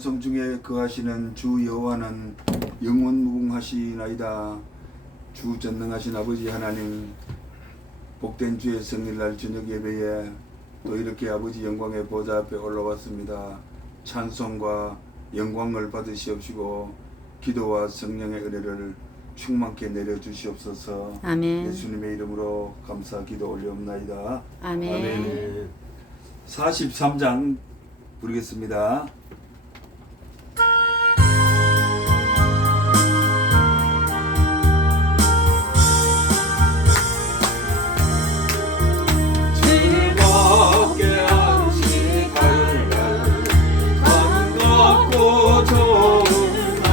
찬송 중에 거하시는 주 여호와는 영원 무궁하시나이다. 주 전능하신 아버지 하나님, 복된 주의 성일날 저녁 예배에 또 이렇게 아버지 영광의 보좌 앞에 올라왔습니다. 찬송과 영광을 받으시옵시고 기도와 성령의 은혜를 충만케 내려주시옵소서. 아멘. 예수님의 이름으로 감사 기도 올려옵나이다. 아멘. 아멘. 43장 부르겠습니다. 즐겁게 안식할 날, 반갑고 좋은 날,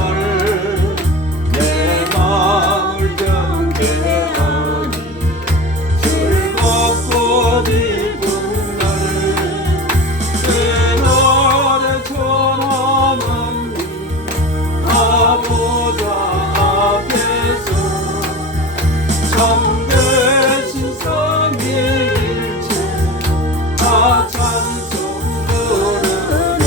내 마음을 경배하니 즐겁고 기쁜 날, 내 날에 전함은 아보자 앞에서 참되신 삼위일체 다 찬송 부르네.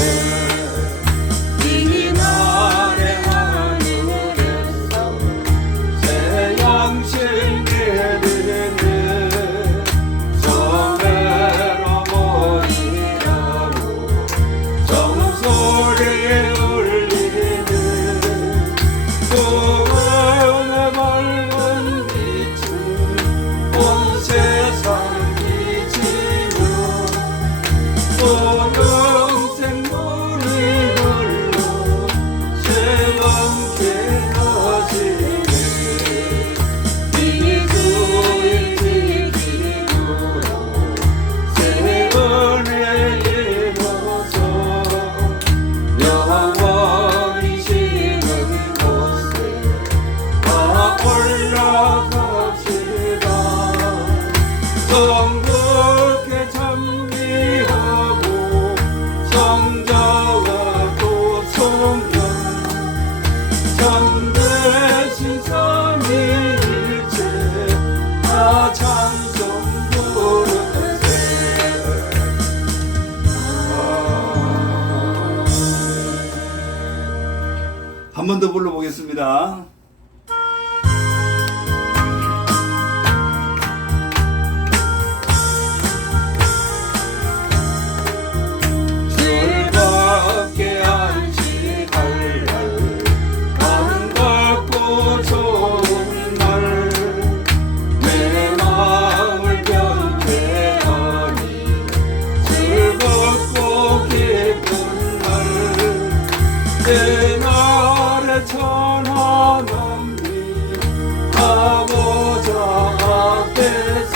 이 날의 하늘에서 새 양식 내리네. 성회로 모이라고 정소리 울리네. 구원의 밝은 빛은 온 세상 비치며 또 영생 물이 흘러 새삼게 하시네. 이 주일 지킴으로 새 은혜 입어서 영원히 쉬는 곳에 다 올라갑시다. 성벽에 참미하고 성자와 또 성령 참되신 삼위일체 다 찬송 부르세. 한 번 더 불러보겠습니다. 즐겁게 안식할 날, 반갑고 좋은 날, 내 마음을 경배하니 즐겁고 기쁜 날, 내 날에 천하남이 아보자 앞에서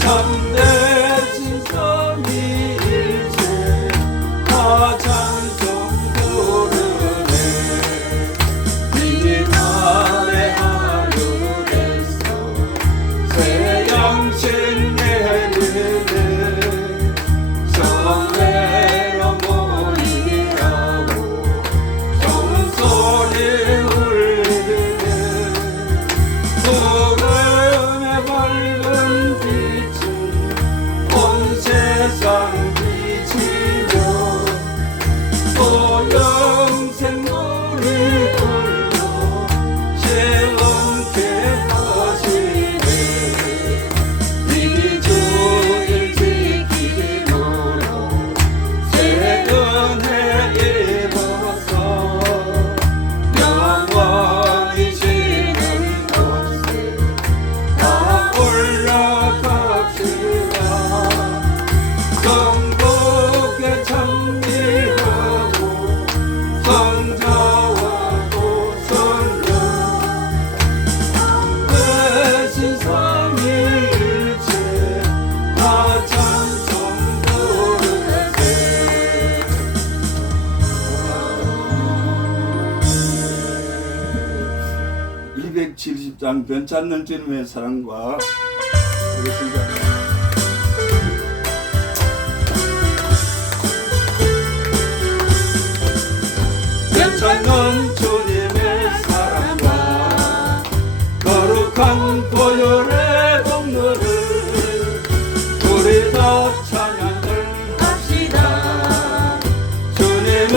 참되신 삼위일체 다 찬송 부르네. 이 날의 하늘에서 새 양식 내리네. 성회로 모이라고 정소리 울리네. 구원의 밝은 빛은 온 세상 비치며 또 영생 물이 흘러 새삼게 하시네. 이 주일 지킴으로 새 은혜 입어서 영원히 쉬는 곳에 다 올라갑시다. 성북에 참미하고 성자와 또 성령 대신 삼위일체 다 찬송 부르세. 270장 변찮는 주님의 사랑과 그렇습니다. 괜찮은 주님의 사랑과 거룩한 보혈의 동료를 우리 다 찬양을 합시다. 주님은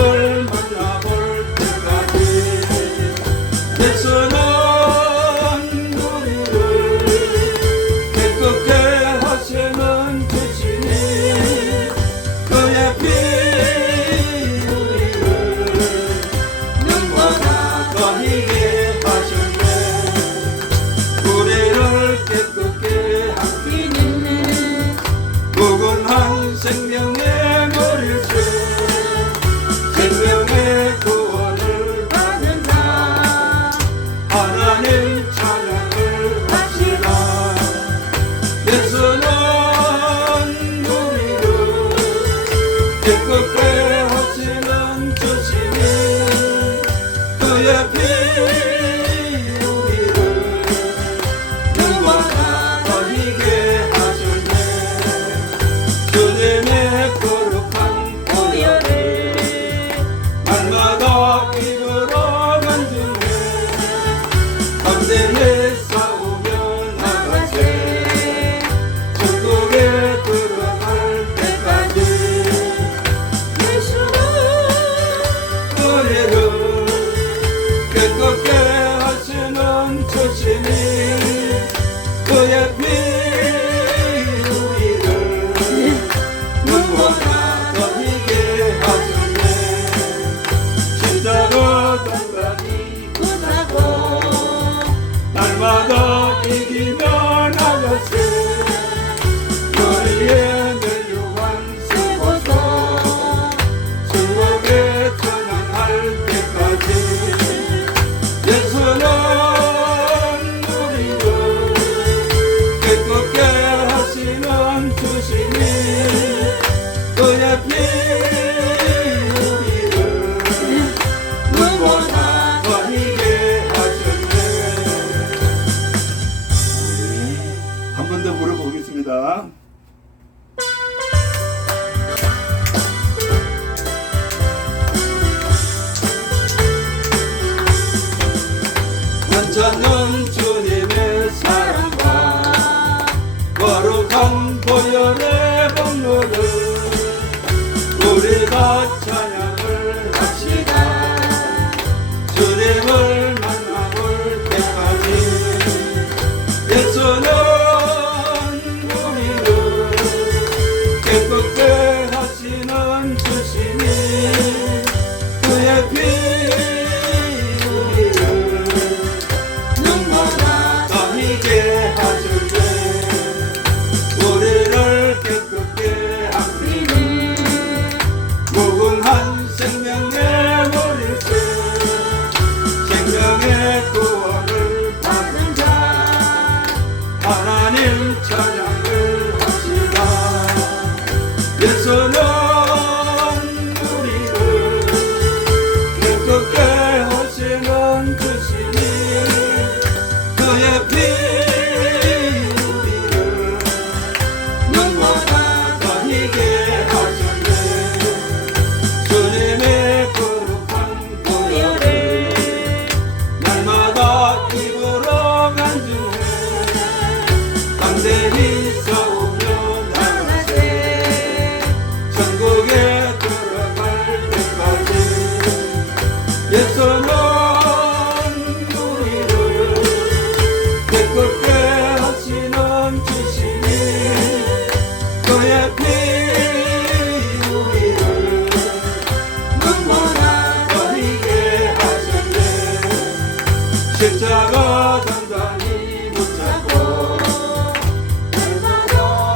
십자가 단단히 붙잡고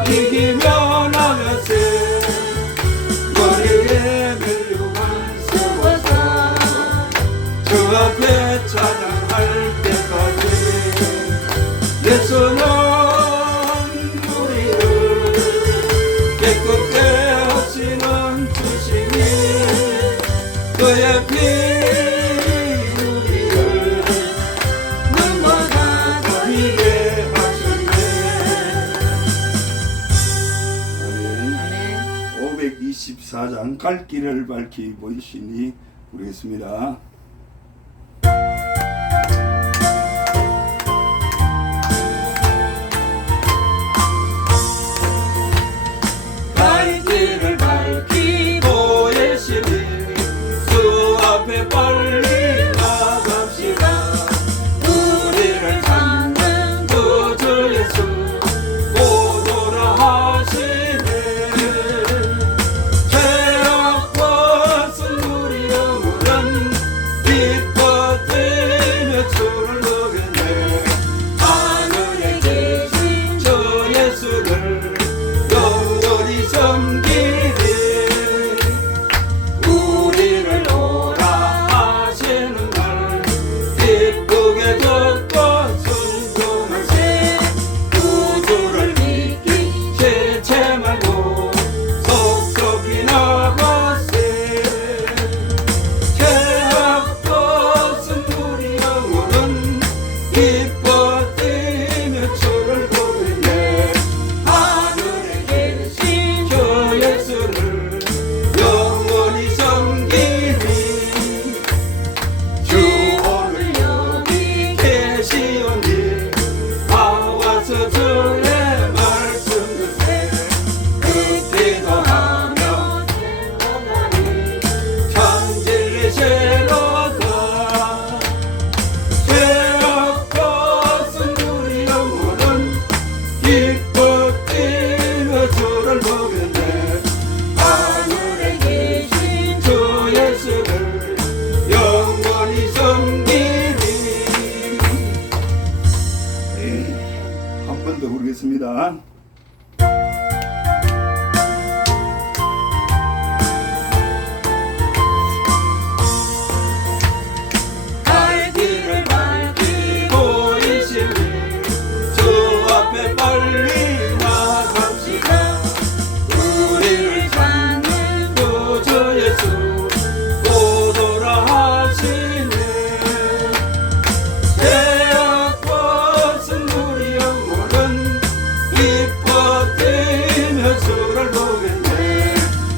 이기며 나가세 머리에 멜류관 세워서 주 앞에 찬양할 때까지 예수는 우리를 깨끗게 하시는 주시니 그의 피 우리를 눈보다 더 이게 하시네. 아멘. 524장 갈 길을 밝히 보이시니 부르겠습니다. 갈 길을 밝히 보이시니 주 앞에 빨리 나갑시다. 우리를 찾는 구주 예수 곧 오라 하시네. 죄악과 쓴물이 영원한 기뻐 뛰며 주를 노겠네. 하늘에 계신 주 예수를 영원히 섬기리. 우리를 오라 하시는 날 기쁘게 듣고 순종하세. 구주를 믿기 죄체 말고 속속히 나가세. 죄악과 쓴물이 영원은 기뻐 뛰며 주를 보겠네. 하늘에 계신 주 예수를 영원히 섬기리. 주 오늘 여기 계시오니 나와서 주의 말씀 듣세. 듣기도 하며 생각하니 참 진리시로다. 죄악과 쓴물이 영원은 기뻐 뛰며 주를 보겠네. 하늘에 계신 주 예수를 영원히 섬기리. 한 번 더 부르겠습니다. 갈 길을 밝히 보이시니 주 앞에 빨리 나갑시다. 우리를 찾는 구주 예수 곧 오라 하시네. 죄악과 쓴물이 영원은 기뻐 뛰며 주를 보겠네.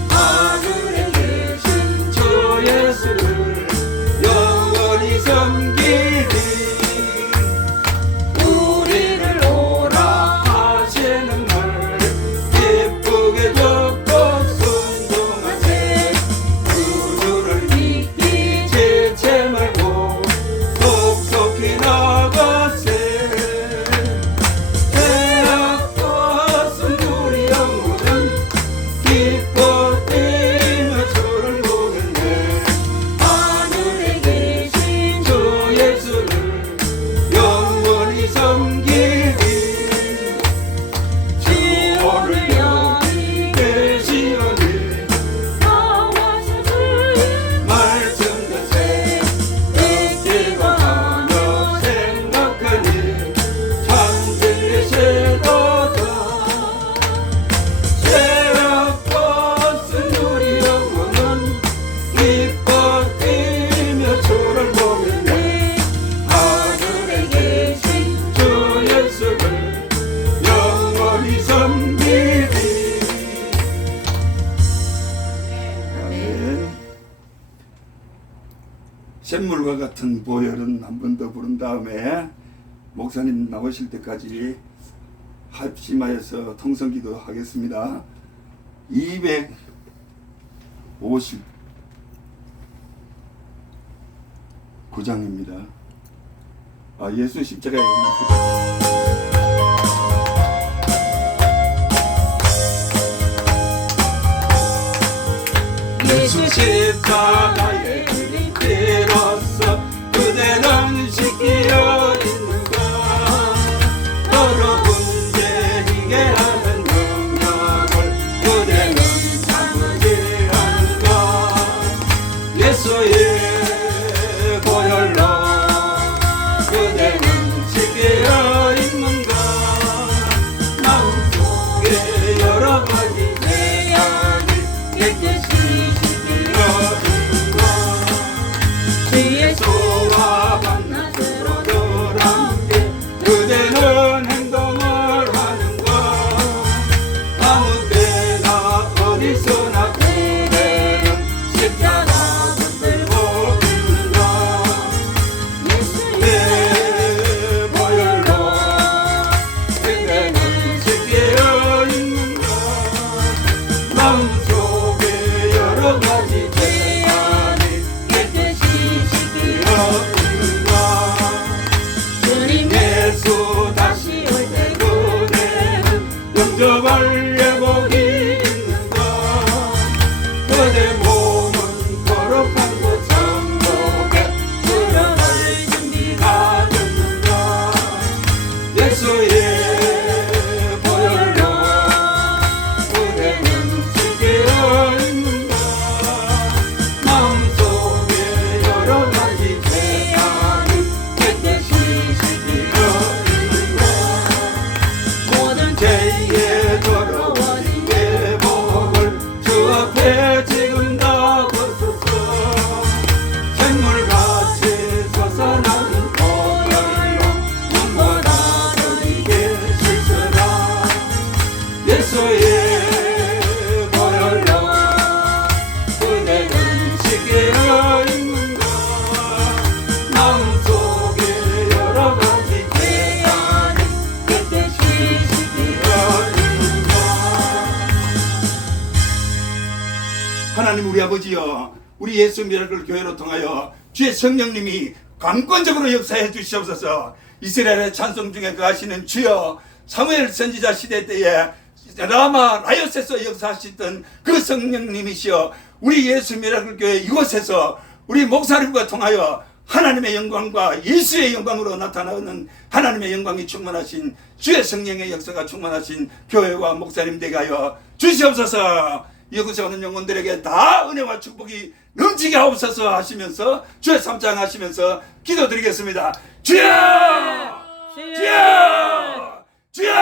하늘에 계신 주 예수를 영원히 섬기리. 우리를 오라 하시는 날 기쁘게 듣고 순종하세. 구주를 믿기 죄체 말고 속속히 나가세. 죄악과 쓴물이 영원은 기뻐 뛰며 주를 보겠네. 하늘에 계신 주 예수를 영원히 섬기리. 주 오늘 여기 계시오니 나와서 주의 말씀 듣세. 듣기도 하며 생각하니 참 진리시로다. 죄악과 쓴물이 영원은 기뻐 뛰며 주를 보겠네. 하늘에 계신 주 예수를 영원히 섬기리. 아멘. 샘물과 같은 보혈은 한 번 더 부른 다음에 목사님 나오실 때까지 합심하여서 통성기도 하겠습니다. 259장입니다. 예수 십자가에 예수 십자가에 흘린 피로써 그대는 씻기려 예수의 보혈로 그대는 지켜 있는가 마음속에 여러 가지 죄악을 깨끗이 지켜 있는가 주의 소와 밤낮으로 돌아오게 그대는 행동을 하는가 아무 때나 어디서나 그대는 십자가 붙들고 있는가 예수의 보혈로 그대는 지켜 있는가 마음속에 여러 가지 죄악이 깨끗이 지켜 있는가 주님 예수 다시 올 때 그대는 영접하려고 있는가 그대 몸은 거룩한 곳 천국에 들어갈 준비가 됐는가 예수의 보혈로 그대는 지켜 있는가 마음속에 여러 가지 죄악이 깨끗이 지켜 있는가 모든 죄의 더러워진 내 몸을 주 앞에 지금 다 벗어서 샘물같이 솟아나는 보혈로 눈보다 너에게 씻으라 예수의 보혈로 그대는 지켜 있는가 마음속에 여러 가지 죄악이 깨끗이 지켜 있는가 하나님 우리 아버지여, 우리 예수 미라클 교회로 통하여 주의 성령님이 강권적으로 역사해 주시옵소서. 이스라엘의 찬송 중에 거하시는 주여, 사무엘 선지자 시대 때에 라마 라요스에서 역사하시던 그 성령님이시여, 우리 예수 미라클 교회 이곳에서 우리 목사님과 통하여 하나님의 영광과 예수의 영광으로 나타나는 하나님의 영광이 충만하신 주의 성령의 역사가 충만하신 교회와 목사님 되게 하여 주시옵소서. 이곳에 오는 영혼들에게 다 은혜와 축복이 넘치게 하옵소서 하시면서 주의 삼창하시면서 기도드리겠습니다. 주여! 주여! 주여!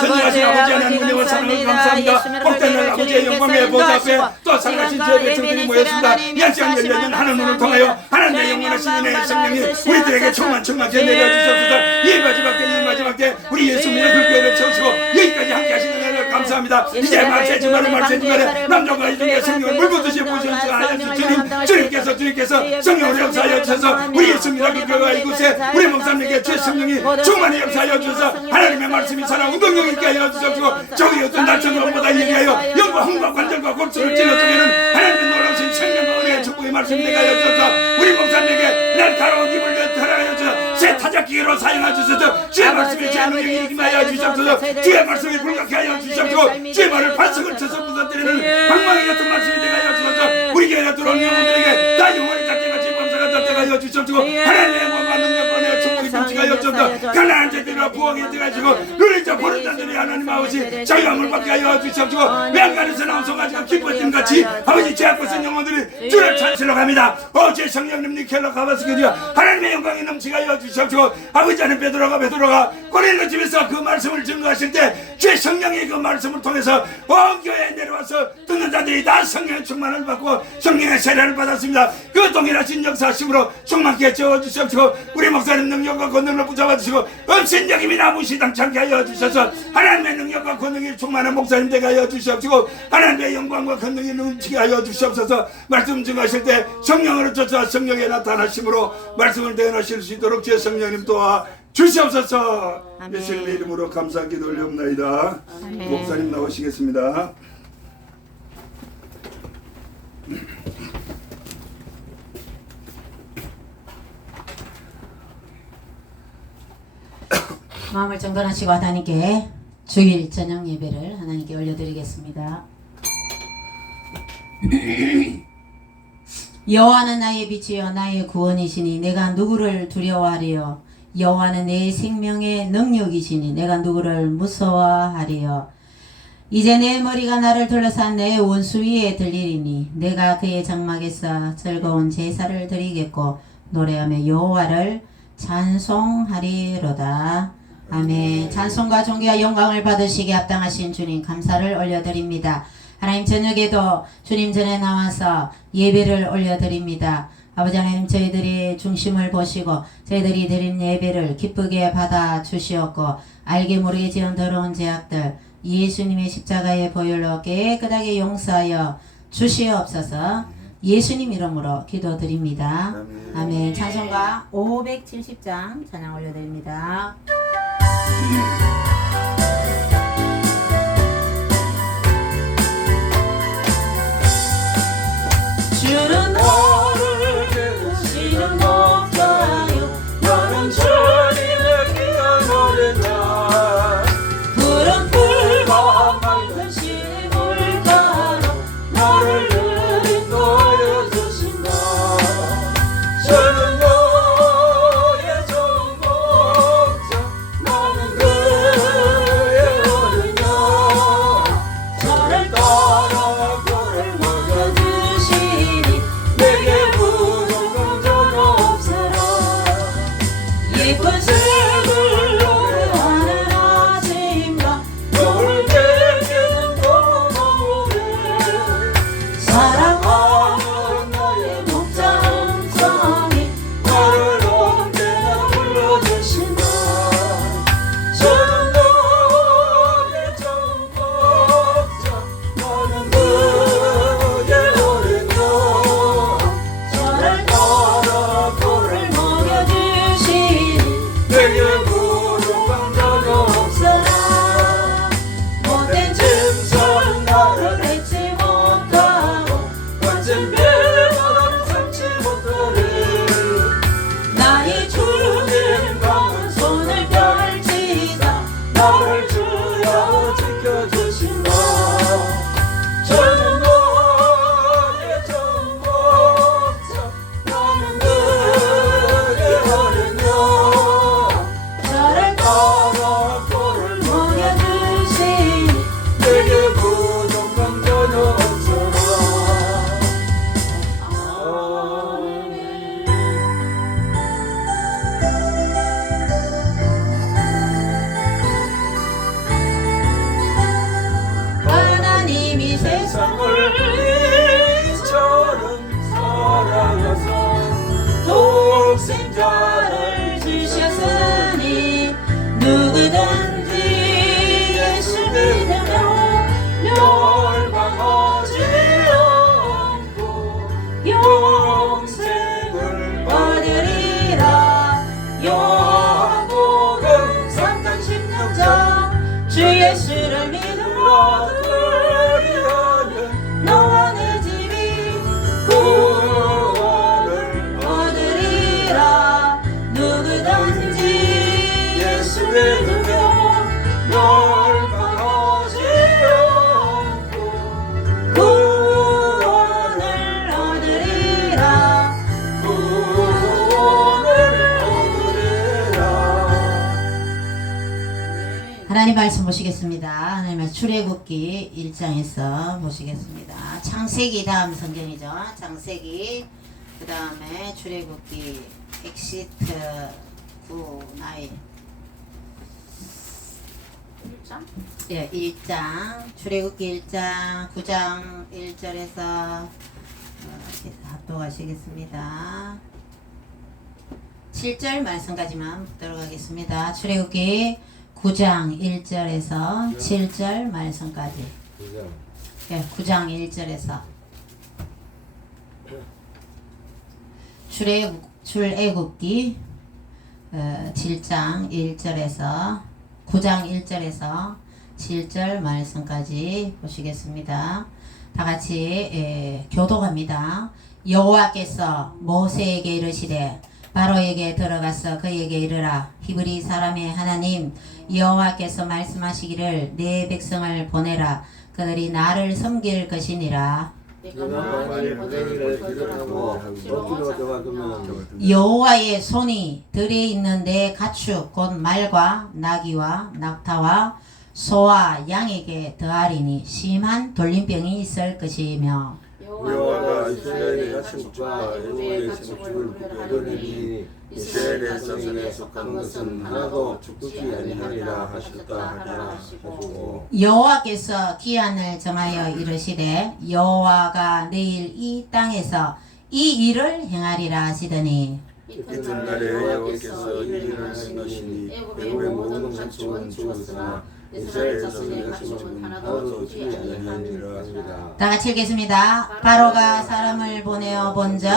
전능하신 아버지 하나님 은혜와 사랑을 감사합니다. 복된 날 아버지의 영광의 보좌 앞에 또 살아가신 주의 백성들이 모였습니다. 이 시간 열려진 하나님을 통하여 하나님의 영원하신 은혜의 성령이 우리들에게 충만하게 내려주셨소서. 이 마지막 때 우리 예수 미라클 교회를 세우시고 여기까지 함께 하시는 은혜를 감사합니다. 이제 말세지 말에 남자가 이중에 성령을 물부듯이 보시는 주님께서 성령을 역사하여 주셔서 우리 예수 미라클 교회가 이곳에 우리 목사님에게 주의 성령이 충만히 역사하여 주셔서 하나님의 말씀이 살아 운동력 있게 하여 주시옵시고 저기 어떤 날처럼보다 얘기하여 영과 흥과 관절과 골수를 찔러주기는 하나님의 놀라우신 생명과 은혜의 축복의 말씀이 되게 하여 주셔서 우리 목사님에게 날카로운 입을 내털하여 주셔서 새 타작기로 사용하여 주셔서 주의 말씀이 제 능력이 임하여 주시옵소서. 주의 말씀이 불같게 하여 주시옵시고 주의 말을 반석을 쳐서 부서뜨리는 방망이 같은 말씀이 되게 하여 주셔서 우리 교회에 들어온 영혼들에게 다 영원히 닿게같이 범사가 닿게 하여 주시옵시고 하나님의 영광과 능력과 은혜의 축복이 넘치게 하여 주시옵소서. 가난한 자들과 부하게 되가지고 그를 저 보는 자들이 하나님 아버지 자유함을 받게 하여 주시옵시고 외양간에서 나온 송아지가 기뻐진 같이 아버지 죄 앞에 선 영혼들이 주를 찾으러 갑니다. 제 성령님 켈러 가바스키디어 하나님의 영광이 넘치게 하여 주시옵시고 아버지는 베드로가 고린도 집에서 그 말씀을 증거하실 때 제 성령이 그 말씀을 통해서 온 교회에 내려와서 듣는 자들이 다 성령의 충만을 받고 성령의 세례를 받았습니다. 그 동일하신 역사심으로 충만케 채워주시옵시고 우리 목사님 능력과 권능을 붙잡아 주시고 음신적임이 나무시당치 않게 하여 주셔서 하나님의 능력과 권능이 충만한 목사님 되게 하여 주시옵시고 하나님의 영광과 권능이 넘치게 하여 주시옵소서. 말씀 증거하실 때 성령으로 쫓아 성령에 나타나심으로 말씀을 대언하실 수 있도록 주의 성령님 도와 주시옵소서. 예수님의 이름으로 감사 기도 올려옵나이다. 목사님 나오시겠습니다. 마음을 정돈하시고 하나님께 주일 저녁 예배를 하나님께 올려드리겠습니다. 여호와는 나의 빛이요 나의 구원이시니 내가 누구를 두려워하리요. 여호와는 내 생명의 능력이시니 내가 누구를 무서워하리요. 이제 내 머리가 나를 둘러싼 내 원수 위에 들리리니 내가 그의 장막에서 즐거운 제사를 드리겠고 노래하며 여호와를 찬송하리로다. 아멘. 찬송과 존귀와 영광을 받으시기에 합당하신 주님 감사를 올려드립니다. 하나님 저녁에도 주님 전에 나와서 예배를 올려드립니다. 아버지 하나님 저희들이 중심을 보시고 저희들이 드린 예배를 기쁘게 받아 주시었고 알게 모르게 지은 더러운 죄악들 예수님의 십자가의 보혈로 깨끗하게 용서하여 주시옵소서. 예수님 이름으로 기도드립니다. 아멘. 찬송가 570장 찬양 올려드립니다. 주는 나를 계시는 목자요 나는 주님의 귀한 어린 양 푸른 풀과 맑은 물가로 나를 인도하여 주신다 저는 너의 정복자 나는 그의 어린 양 저를 따라 그를 먹여주시니 내게 부족한 전혀 없어라 예쁜 색을 노래하는 아침과 너를 내게는 너무너무해 사랑하는 나의 목자 음성이 나를 언제나 불러주신다 저는 너의 정복자 나는 그의 어린 양 저를 따라 꿀을 먹여주시니 내게 부족한 전혀 없어라 못된 짐승 나를 잊지 못하고 완전 배바람 삼지 못하리 나의 주님 강한 손을 펼치사 나를 주여 지켜주신다 저는 너의 정복자 나는 그의 어린 양 저를 따라 꼴을 먹여주시니 내게 부족한 전혀 없어라 하나님이 세상을 이처럼 사랑하사 독생자를 주셨으니 누구든지 예수 믿으며 멸망하지 않고 영생을 얻으리라. 요한복음 3장 16절 주 예수를 믿으라. 그리하면 너와 내 집이 구원을 얻으리라. 누구든지 예수 믿으며 멸망하지 않고 구원을 얻으리라. 구원을 얻으리라 하나님 말씀 보시겠습니다. 하나님 말씀 출애굽기 1장에서 보시겠습니다. 창세기 다음 성경이죠. 창세기 그 다음에 출애굽기 엑시트 9 9 1장? 예, 1장 출애굽기 1장 9장 1절에서 합독하시겠습니다. 7절 말씀까지만 보도록 하겠습니다. 출애굽기 9장 1절에서 7절 말씀까지. 예, 9장 1절에서 출애굽기 7장 1절에서 9장 1절에서 7절 말씀까지 보시겠습니다. 다 같이 교독합니다. 여호와께서 모세에게 이르시되 바로에게 들어가서 그에게 이르라. 히브리 사람의 하나님 여호와께서 말씀하시기를 내 백성을 보내라. 그들이 나를 섬길 것이니라. 여호와의 손이 들에 있는 내 가축 곧 말과 나귀와 낙타와 소와 양에게 더하리니 심한 돌림병이 있을 것이며 여호와가 이스라엘의 가축과 애굽의 가축을 구별하리니 이스라엘의 자손에 속한 것은 하나도 죽지 아니하리라 하셨다 하리라 하시고 여호와께서 기한을 정하여 이르시되 여호와가 내일 이 땅에서 이 일을 행하리라 하시더니 이튿날에 여호와께서 이 일을 하신 것이니 애굽의 모든 가축은 죽었으나 이스라엘 자손의 가축은 하나도 죽지 아니하니라 합니다. 다 같이 읽겠습니다. 바로가 사람을 보내어 본즉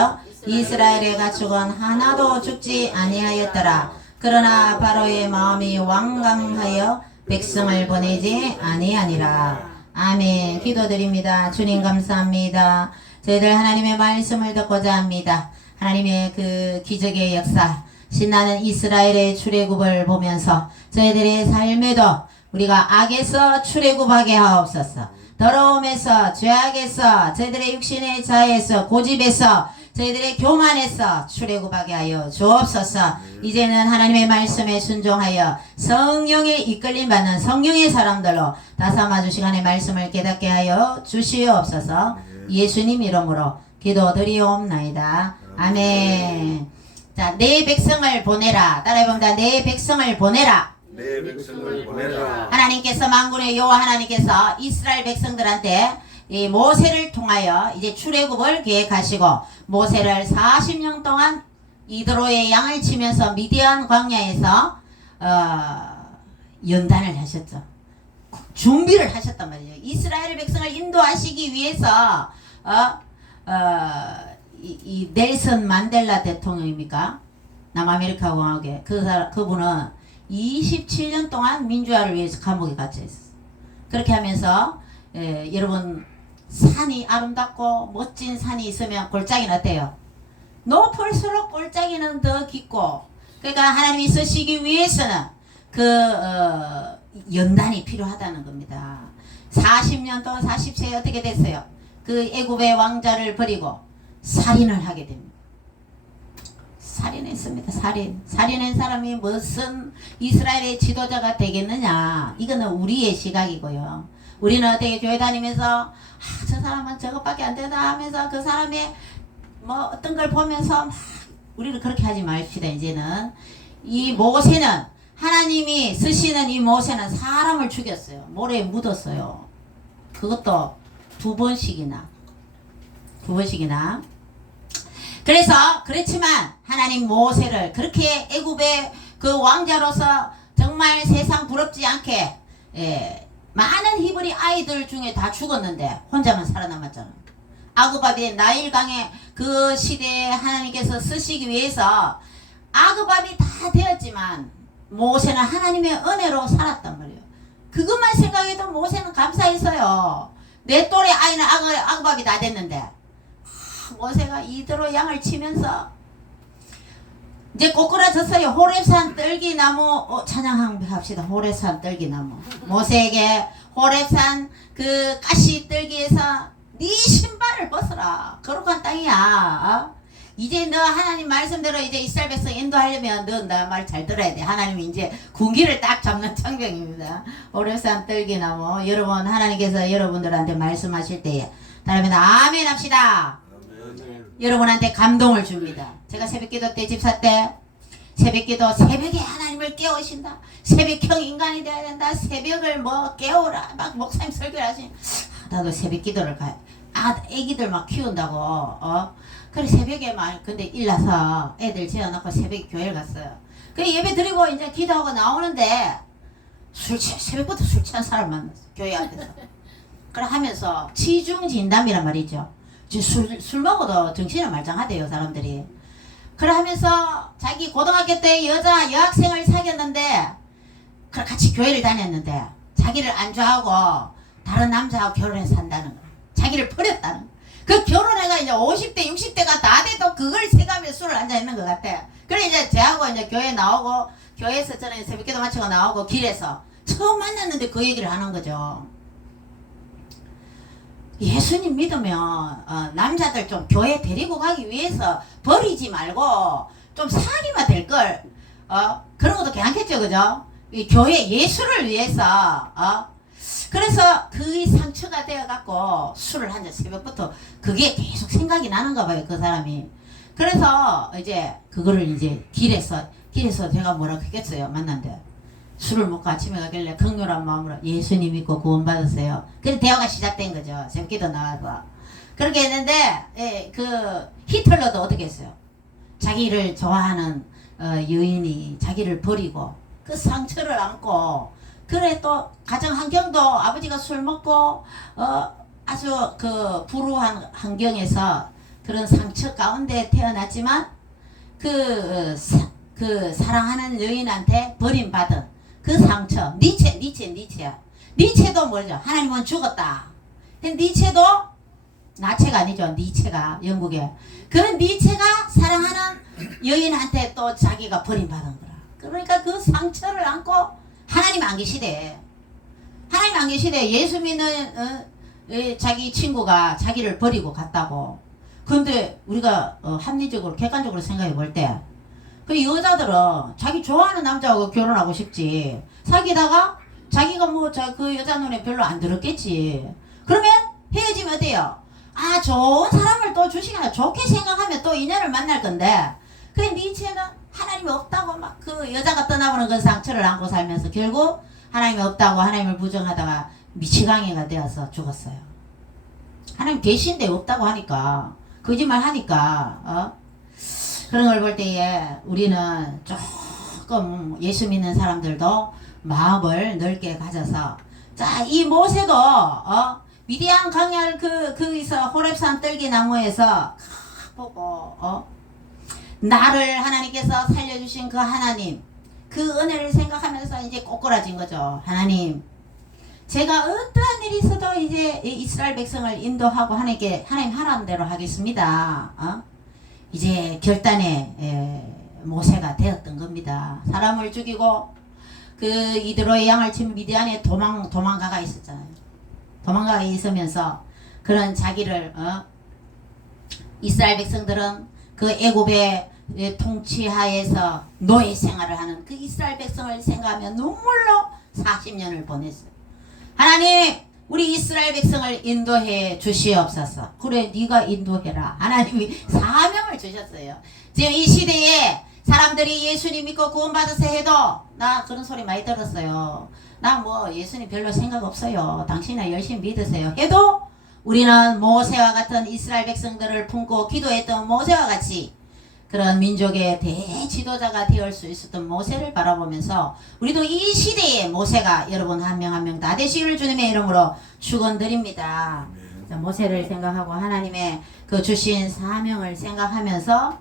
이스라엘의 가축은 하나도 죽지 아니하였더라. 그러나 바로의 마음이 완강하여 백성을 보내지 아니하니라. 아멘. 기도드립니다. 주님 감사합니다. 저희들 하나님의 말씀을 듣고자 합니다. 하나님의 그 기적의 역사, 신나는 이스라엘의 출애굽을 보면서 저희들의 삶에도 우리가 악에서 출애굽하게 하옵소서. 더러움에서, 죄악에서, 저희들의 육신의 자에서, 고집에서, 저희들의 교만에서 출애굽하게 하여 주옵소서. 이제는 하나님의 말씀에 순종하여 성령의 이끌림 받는 성령의 사람들로 다삼아 주시간의 말씀을 깨닫게 하여 주시옵소서. 예수님 이름으로 기도드리옵나이다. 아멘. 자, 내 백성을 보내라. 따라해봅니다. 내 백성을 보내라. 내 백성을 보내라. 하나님께서 만군의 여호와 하나님께서 이스라엘 백성들한테 이 모세를 통하여 이제 출애굽을 계획하시고 모세를 40년 동안 이드로의 양을 치면서 미디안 광야에서 연단을 하셨죠. 준비를 하셨단 말이에요. 이스라엘 백성을 인도하시기 위해서 이 넬슨 만델라 대통령입니까? 남아메리카 공화국의 그분은 27년 동안 민주화를 위해서 감옥에 갇혀 있었어요. 그렇게 하면서 여러분 산이 아름답고 멋진 산이 있으면 골짜기는 어때요? 높을수록 골짜기는 더 깊고, 그러니까 하나님이 쓰시기 위해서는 그 연단이 필요하다는 겁니다. 40년 동안 40세에 어떻게 됐어요? 그 애굽의 왕자를 버리고 살인을 하게 됩니다. 살인했습니다. 살인한 사람이 무슨 이스라엘의 지도자가 되겠느냐. 이거는 우리의 시각이고요. 우리는 어떻게 교회 다니면서 저 사람은 저것밖에 안 되나 하면서 그 사람의 뭐 어떤 걸 보면서 막 우리는 그렇게 하지 맙시다. 이제는 이 모세는 하나님이 쓰시는 이 모세는 사람을 죽였어요. 모래에 묻었어요. 그것도 두 번씩이나. 그래서 그렇지만 하나님 모세를 그렇게 애굽의 그 왕자로서 정말 세상 부럽지 않게 많은 히브리 아이들 중에 다 죽었는데 혼자만 살아남았잖아. 아그밥이 나일강의 그 시대에 하나님께서 쓰시기 위해서 아그밥이 다 되었지만 모세는 하나님의 은혜로 살았단 말이에요. 그것만 생각해도 모세는 감사했어요. 내 또래 아이는 아그밥이 다 됐는데 모세가 이대로 양을 치면서 이제 꼬꾸라졌어요. 호렙산 떨기나무 찬양 합시다. 호렙산 떨기나무. 모세에게 호렙산 그 가시 떨기에서 네 신발을 벗어라. 거룩한 땅이야. 이제 너 하나님 말씀대로 이제 이스라엘 백성 인도하려면 너 나 말 잘 들어야 돼. 하나님이 이제 군기를 딱 잡는 창병입니다. 호렙산 떨기나무. 여러분 하나님께서 여러분들한테 말씀하실 때에 따르면 아멘 합시다. 여러분한테 감동을 줍니다. 제가 새벽기도 때 집사 때 새벽기도 새벽에 하나님을 깨우신다. 새벽형 인간이 되어야 된다. 새벽을 뭐 깨우라. 막 목사님 설교를 하시니 나도 새벽기도를 가요. 애기들 막 키운다고 그래 새벽에 막 근데 일나서 애들 재워놓고 새벽에 교회를 갔어요. 그 예배 드리고 이제 기도하고 나오는데 새벽부터 술 취한 사람 만났어. 교회 앞에서. 그래 하면서 치중진담이란 말이죠. 술 먹어도 정신을 말짱하대요 사람들이. 그래 하면서 자기 고등학교 때 여학생을 사귀었는데 그래 같이 교회를 다녔는데 자기를 안 좋아하고 다른 남자하고 결혼해서 산다는 거야. 자기를 버렸다는 거야. 그 결혼해가 이제 50대 60대가 다 돼도 그걸 새가며 술을 앉아 있는 것 같아. 그래 이제 저하고 이제 교회 나오고 교회에서 저는 새벽기도 마치고 나오고 길에서 처음 만났는데 그 얘기를 하는 거죠. 예수님 믿으면 남자들 좀 교회 데리고 가기 위해서 버리지 말고 좀 사귀면 될걸. 그런 것도 괜찮겠죠, 그죠? 이 교회 예수를 위해서 그래서 그 상처가 되어갖고 술을 한 잔 새벽부터 그게 계속 생각이 나는가 봐요 그 사람이. 그래서 이제 그거를 이제 길에서 제가 뭐라고 했겠어요. 만난데 술을 먹고 아침에 가길래 극렬한 마음으로 예수님 믿고 구원받으세요. 그래서 대화가 시작된 거죠. 새벽기도 나와서 그렇게 했는데 그 히틀러도 어떻게 했어요. 자기를 좋아하는 여인이 자기를 버리고 그 상처를 안고 그래 또 가정 환경도 아버지가 술 먹고 아주 그 불우한 환경에서 그런 상처 가운데 태어났지만 그 사랑하는 여인한테 버림받은 그 상처 니체야. 니체도 뭐죠? 하나님은 죽었다. 니체도 나체가 아니죠. 니체가 영국에 그 니체가 사랑하는 여인한테 또 자기가 버림받은 거라. 그러니까 그 상처를 안고 하나님 안 계시대. 하나님 안 계시대. 예수 믿는 자기 친구가 자기를 버리고 갔다고. 근데 우리가 합리적으로 객관적으로 생각해 볼 때 그 여자들은 자기 좋아하는 남자하고 결혼하고 싶지. 사귀다가 자기가 뭐 그 여자 눈에 별로 안 들었겠지. 그러면 헤어지면 어때요? 아 좋은 사람을 또 주시거나 좋게 생각하면 또 인연을 만날 건데 그 니체는 하나님이 없다고 막 그 여자가 떠나보는 그 상처를 안고 살면서 결국 하나님이 없다고 하나님을 부정하다가 미치광이가 되어서 죽었어요. 하나님 계신데 없다고 하니까 거짓말 하니까 그런 걸 볼 때에 우리는 조금 예수 믿는 사람들도 마음을 넓게 가져서 자 이 모세도 미디안 강야를 거기서 호렙산 떨기나무에서 보고 나를 하나님께서 살려주신 그 하나님 그 은혜를 생각하면서 이제 꼬꾸라진 거죠. 하나님 제가 어떠한 일이 있어도 이제 이스라엘 백성을 인도하고 하나님 하라는 대로 하겠습니다. 이제 결단의 모세가 되었던 겁니다. 사람을 죽이고 그 이드로의 양을 친 미디안에 도망가가 있었잖아요. 도망가가 있으면서 그런 자기를 이스라엘 백성들은 그 애굽의 통치하에서 노예 생활을 하는 그 이스라엘 백성을 생각하며 눈물로 40년을 보냈어요. 하나님 우리 이스라엘 백성을 인도해 주시옵소서. 그래 네가 인도해라. 하나님이 사명을 주셨어요. 지금 이 시대에 사람들이 예수님 믿고 구원받으세요 해도 나 그런 소리 많이 들었어요. 나 뭐 예수님 별로 생각 없어요. 당신은 열심히 믿으세요 해도 우리는 모세와 같은 이스라엘 백성들을 품고 기도했던 모세와 같이 그런 민족의 대지도자가 되을 수 있었던 모세를 바라보면서 우리도 이 시대의 모세가 여러분 한 명 한 명 다 되시기를 주님의 이름으로 축원드립니다. 모세를 생각하고 하나님의 그 주신 사명을 생각하면서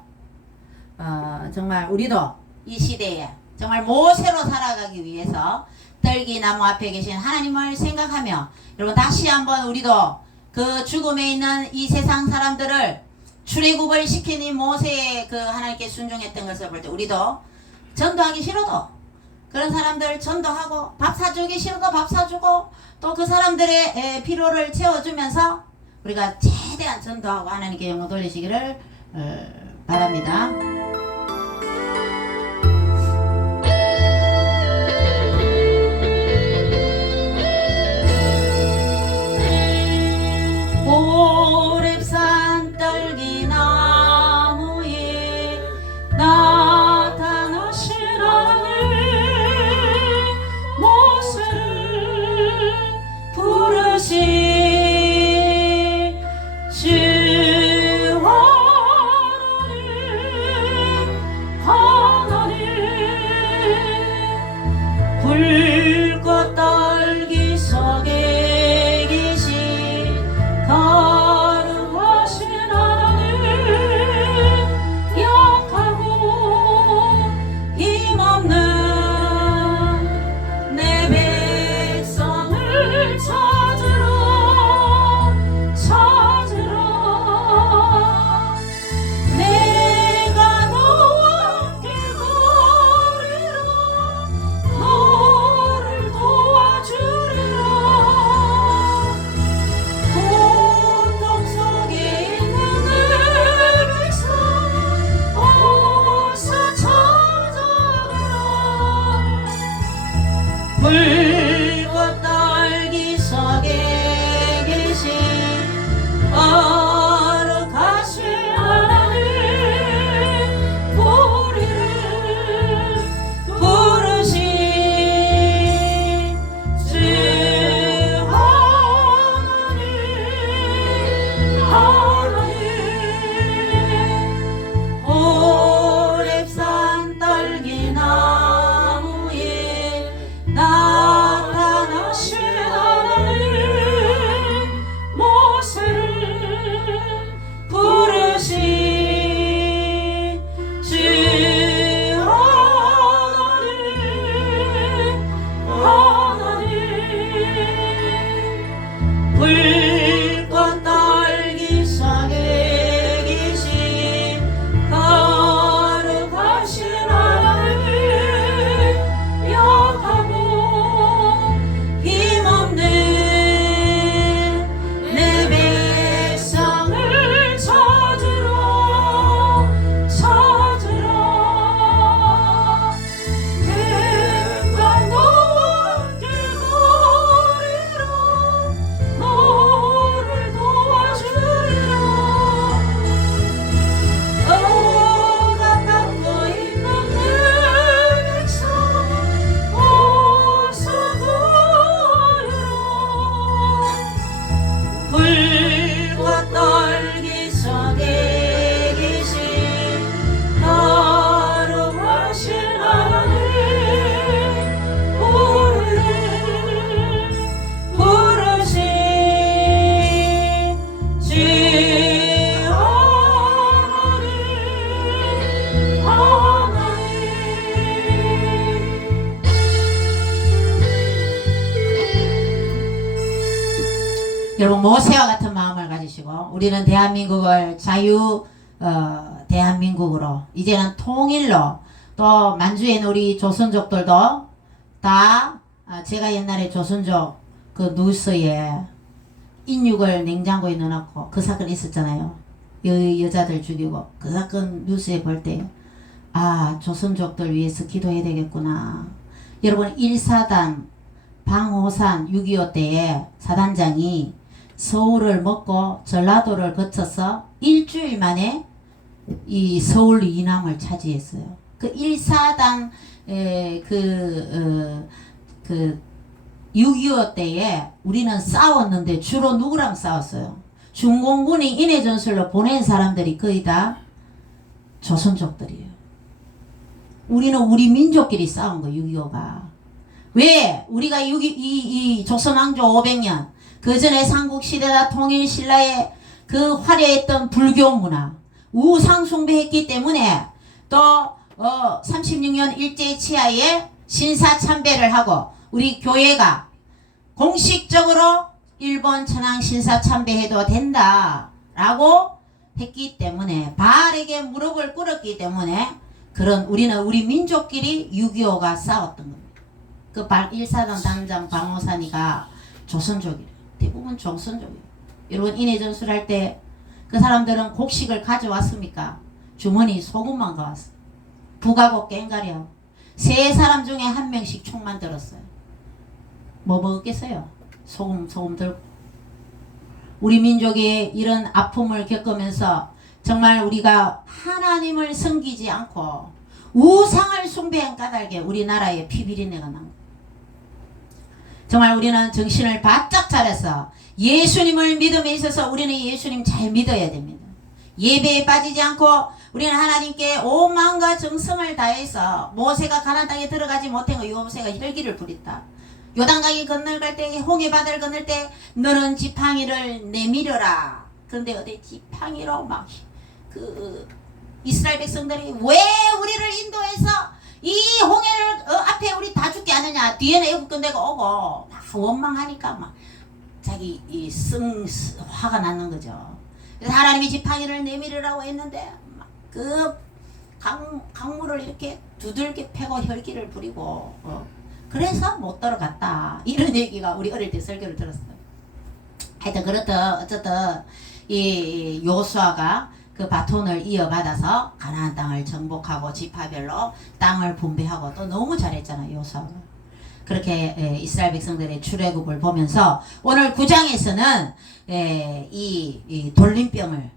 정말 우리도 이 시대에 정말 모세로 살아가기 위해서 떨기나무 앞에 계신 하나님을 생각하며 여러분 다시 한번 우리도 그 죽음에 있는 이 세상 사람들을 출애굽을 시킨 이 모세의 그 하나님께 순종했던 것을 볼 때 우리도 전도하기 싫어도 그런 사람들 전도하고 밥 사주기 싫어도 밥 사주고 또 그 사람들의 필요를 채워주면서 우리가 최대한 전도하고 하나님께 영광 돌리시기를 바랍니다. 호렙산 떨기나무에 나타나신 하나님 모세를 부르시 주 하나님 모세와 같은 마음을 가지시고 우리는 대한민국을 대한민국으로 이제는 통일로 또 만주에는 우리 조선족들도 다 제가 옛날에 조선족 그 뉴스에 인육을 냉장고에 넣어놓고 그 사건 있었잖아요. 여자들 죽이고 그 사건 뉴스에 볼 때 조선족들 위해서 기도해야 되겠구나. 여러분 1사단 방호산 6.25 때에 사단장이 서울을 먹고 전라도를 거쳐서 일주일 만에 이 서울 이남을 차지했어요. 그 1사단 6.25 때에 우리는 싸웠는데 주로 누구랑 싸웠어요? 중공군이 인해전술로 보낸 사람들이 거의 다 조선족들이에요. 우리는 우리 민족끼리 싸운 거 6.25가. 왜? 우리가 이 조선왕조 500년 그 전에 삼국시대나 통일신라의 그 화려했던 불교 문화 우상숭배했기 때문에 또 36년 일제치하에 신사참배를 하고 우리 교회가 공식적으로 일본 천황 신사참배해도 된다라고 했기 때문에 바알에게 무릎을 꿇었기 때문에 우리는 우리 민족끼리 6.25가 싸웠던 겁니다. 그 1사단 단장 방호산이가 조선족이래요. 대부분 조선족이에요. 여러분 인해전술 할 때 그 사람들은 곡식을 가져왔습니까? 주머니 소금만 가왔어. 북하고 깽가려. 3사람 중에 1명씩 총 만들었어요. 뭐 먹었겠어요? 소금 들고. 우리 민족이 이런 아픔을 겪으면서 정말 우리가 하나님을 섬기지 않고 우상을 숭배한 까닭에 우리나라에 피비린내가 난 거예요. 정말 우리는 정신을 바짝 차려서 예수님을 믿음에 있어서 우리는 예수님 잘 믿어야 됩니다. 예배에 빠지지 않고 우리는 하나님께 온 마음과 정성을 다해서 모세가 가나안 땅에 들어가지 못한 거 모세가 혈기를 부렸다. 요단강이 건너갈 때 홍해바다를 건널 때 너는 지팡이를 내밀어라. 그런데 어디 지팡이로 막 이스라엘 백성들이 왜 우리를 인도해서 이 홍해를 앞에 우리 다 죽게 하느냐. 뒤에는 애국 군대가 오고 막 원망하니까 막 자기 화가 나는 거죠. 그래서 하나님이 지팡이를 내밀으라고 했는데 막 그 강물을 이렇게 두들겨 패고 혈기를 부리고 그래서 못 들어갔다. 이런 얘기가 우리 어릴 때 설교를 들었어요. 하여튼 그렇다 어쨌든 이 요수아가 그 바톤을 이어받아서 가나안 땅을 정복하고 지파별로 땅을 분배하고 또 너무 잘했잖아요. 요수아가. 그렇게 이스라엘 백성들의 출애굽을 보면서 오늘 9장에서는 이 돌림병을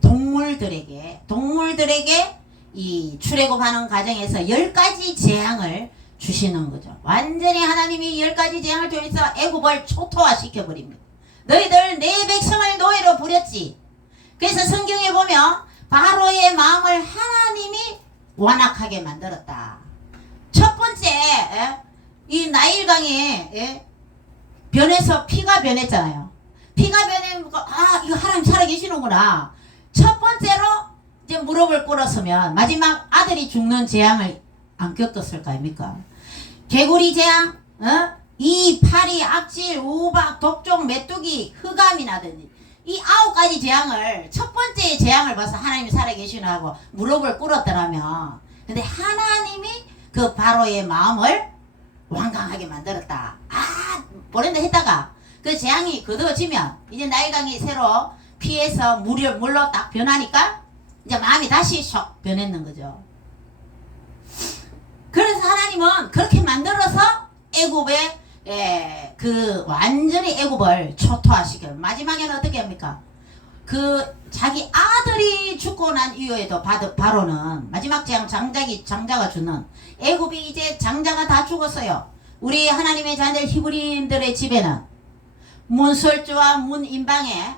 동물들에게 이 출애굽하는 과정에서 10가지 재앙을 주시는 거죠. 완전히 하나님이 10가지 재앙을 통해서 애굽을 초토화시켜 버립니다. 너희들 내 백성을 노예로 부렸지. 그래서 성경에 보면 바로의 마음을 하나님이 완악하게 만들었다. 첫 번째 이 나일강에 변해서 피가 변했잖아요. 피가 변하면 이거 하나님 살아계시는구나. 첫 번째로 이제 무릎을 꿇었으면 마지막 아들이 죽는 재앙을 안 겪었을 거 아닙니까? 개구리 재앙, 이 파리, 악질, 우박, 독종, 메뚜기, 흑암이 나든지 이 9가지 재앙을 첫 번째 재앙을 봐서 하나님이 살아계시나 하고 무릎을 꿇었더라면 근데 하나님이 그 바로의 마음을 완강하게 만들었다. 보낸다 했다가 그 재앙이 거두어지면 이제 나일강이 새로 피해서 물로 딱 변하니까 이제 마음이 다시 쏙 변했는 거죠. 그래서 하나님은 그렇게 만들어서 애굽의 완전히 애굽을 초토화시켜요. 마지막에는 어떻게 합니까? 그 자기 아들이 죽고 난 이후에도 바로는 마지막 재앙 장자가 주는 애굽이 이제 장자가 다 죽었어요. 우리 하나님의 자녀들 히브리인들의 집에는 문설주와 문인방에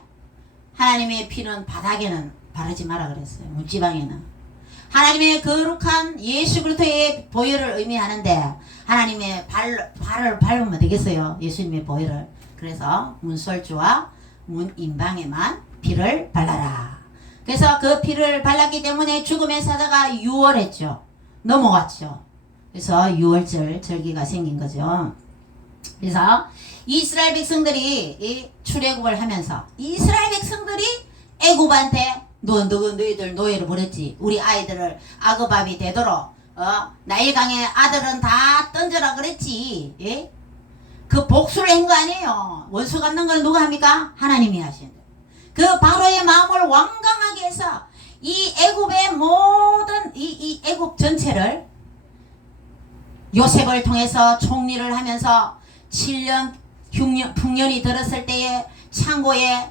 하나님의 피는 바닥에는 바르지 마라 그랬어요. 문지방에는 하나님의 거룩한 예수 그리스도의 보혈을 의미하는데 하나님의 발을 밟으면 되겠어요. 예수님의 보혈을. 그래서 문설주와 문인방에만 피를 발라라. 그래서 그 피를 발랐기 때문에 죽음의 사자가 유월했죠. 넘어왔죠. 그래서 유월절 절기가 생긴 거죠. 그래서 이스라엘 백성들이 이 출애굽을 하면서 이스라엘 백성들이 애굽한테 너희들 노예를 버렸지. 우리 아이들을 아그밥이 되도록 나일강의 아들은 다 던져라 그랬지. 예? 그 복수를 한 거 아니에요. 원수 갚는 건 누가 합니까? 하나님이 하신다. 그 바로의 마음을 완강하게 해서 이 애굽의 모든 이 애굽 전체를 요셉을 통해서 총리를 하면서 7년 흉년이 들었을 때에 창고에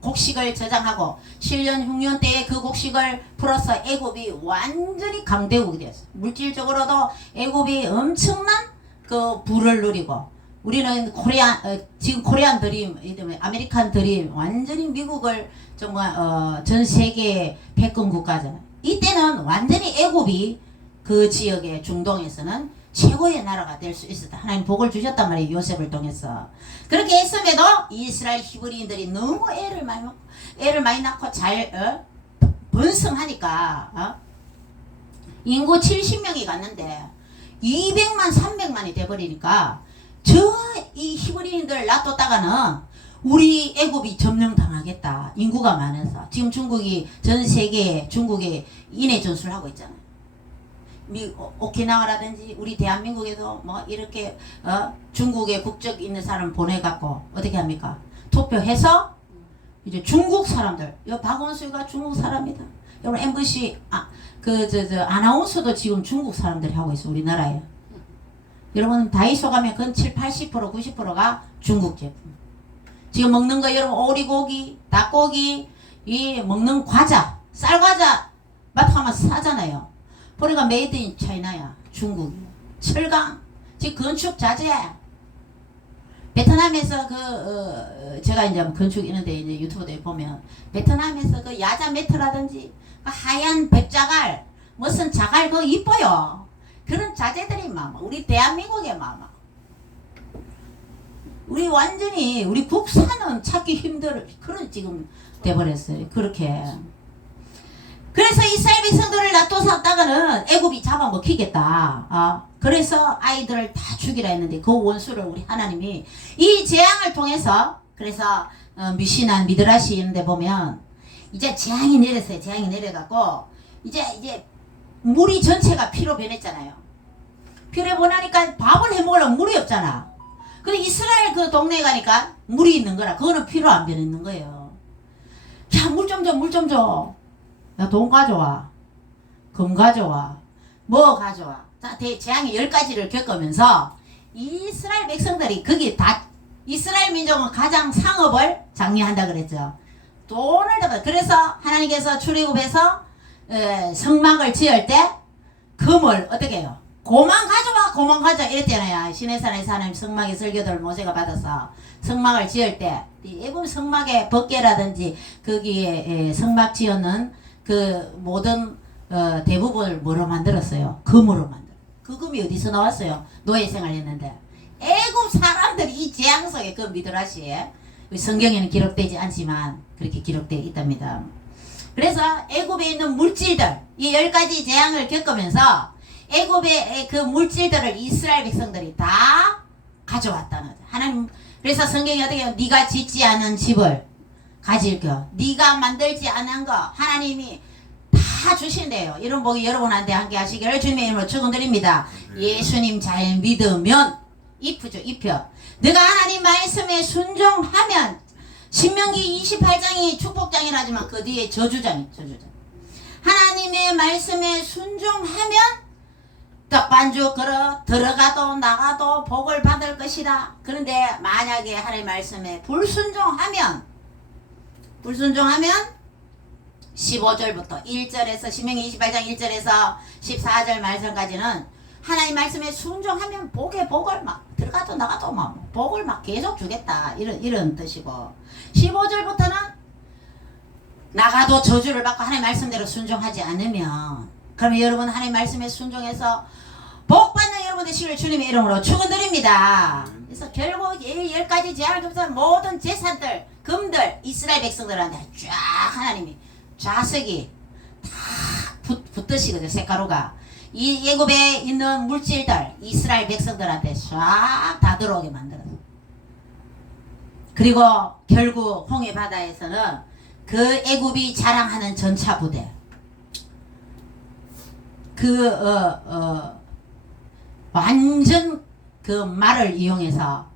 곡식을 저장하고 7년 흉년 때에 그 곡식을 풀어서 애굽이 완전히 강대국이 되었어요. 물질적으로도 애굽이 엄청난 그 부를 누리고 우리는 지금 코리안 드림, 아메리칸 드림 완전히 미국을 정말 전 세계 패권 국가잖아요. 이때는 완전히 애굽이 그 지역의 중동에서는 최고의 나라가 될 수 있었다. 하나님 복을 주셨단 말이에요. 요셉을 통해서. 그렇게 했음에도 이스라엘 히브리인들이 너무 애를 많이 낳고 잘 번성하니까 인구 70명이 갔는데 200만 300만이 돼버리니까 이 히브리인들 놔뒀다가는 우리 애굽이 점령당하겠다. 인구가 많아서. 지금 중국이 전 세계에 중국에 인해 전술을 하고 있잖아요. 오키나와라든지 우리 대한민국에도 뭐 이렇게 중국에 국적 있는 사람 보내갖고 어떻게 합니까? 투표해서 이제 중국 사람들, 박원수가 중국 사람이다. 여러분 MBC 아나운서도 지금 중국 사람들이 하고 있어. 우리나라에. 여러분 다이소 가면 건 70, 80%, 90%가 중국 제품. 지금 먹는 거 여러분 오리고기, 닭고기, 이 먹는 과자, 쌀과자 마트 가면 사잖아요. 보니까 메이드 인 차이나야. 중국이야. 철강, 지금 건축 자재. 베트남에서 제가 이제 건축 있는데 이제 유튜브에 보면 베트남에서 그 야자 매트라든지 그 하얀 백자갈 무슨 자갈 그거 이뻐요. 그런 자재들이 막 우리 대한민국에 막 우리 완전히 우리 국산은 찾기 힘들 그런 지금 돼버렸어요. 그렇게. 그래서 이스라엘 백성들을 놔둬섰다가는 애굽이 잡아먹히겠다. 그래서 아이들을 다 죽이라 했는데 그 원수를 우리 하나님이 이 재앙을 통해서 그래서 미시난 미드라시 이런 데 보면 이제 재앙이 내렸어요. 재앙이 내려갖고 이제 물이 전체가 피로 변했잖아요. 피로 변하니까 밥을 해먹으려면 물이 없잖아. 근데 이스라엘 그 동네에 가니까 물이 있는 거라. 그거는 피로 안 변했는 거예요. 야, 물 좀 줘, 물 좀 줘. 야, 돈 가져와. 금 가져와. 뭐 가져와. 자, 재앙의 10가지를 겪으면서 이스라엘 백성들이 거기 다 이스라엘 민족은 가장 상업을 장려한다 그랬죠. 돈을 더 그래서 하나님께서 출애굽해서 성막을 지을 때 금을 어떻게 해요? 고만 가져와 고만 가져와 이랬잖아요. 시내산에서 하나님 성막의 설교들을 모세가 받아서 성막을 지을 때 애굽 성막의 벗개라든지 거기에 성막 지었는 그 모든 대부분을 뭐로 만들었어요? 금으로 만들었어요. 그 금이 어디서 나왔어요? 노예 생활했는데 애굽 사람들이 이 재앙 속에 그 미드라시에 성경에는 기록되지 않지만 그렇게 기록되어 있답니다. 그래서 애굽에 있는 물질들 이 10가지 재앙을 겪으면서 애굽의 그 물질들을 이스라엘 백성들이 다 가져왔다는 거죠. 하나님 그래서 성경이 어떻게 해요? 네가 짓지 않은 집을 가질 거 네가 만들지 않은 거 하나님이 다 주신대요. 이런 복이 여러분한테 함께 하시기를 주님의 이름으로 축원드립니다. 예수님 잘 믿으면 입죠. 입혀. 내가 하나님 말씀에 순종하면 신명기 28장이 축복장이라지만 그 뒤에 저주장. 하나님의 말씀에 순종하면 떡반죽 걸어 들어가도 나가도 복을 받을 것이다. 그런데 만약에 하나님의 말씀에 불순종하면 15절부터 1절에서 신명기 28장 1절에서 14절 말씀까지는 하나님 말씀에 순종하면 복을 막 들어가도 나가도 막 복을 막 계속 주겠다 이런 뜻이고 15절부터는 나가도 저주를 받고 하나님 말씀대로 순종하지 않으면 그러면 여러분 하나님 말씀에 순종해서 복 받는 여러분 되시길 주님의 이름으로 축원드립니다. 그래서 결국 10가지 재앙을 통해서 모든 재산들 금들 이스라엘 백성들한테 쫙 하나님이 좌석이 다 붙듯이 그죠 쇳가루가 이 애굽에 있는 물질들 이스라엘 백성들한테 쫙 다 들어오게 만들었어. 그리고 결국 홍해 바다에서는 그 애굽이 자랑하는 전차 부대, 완전 그 말을 이용해서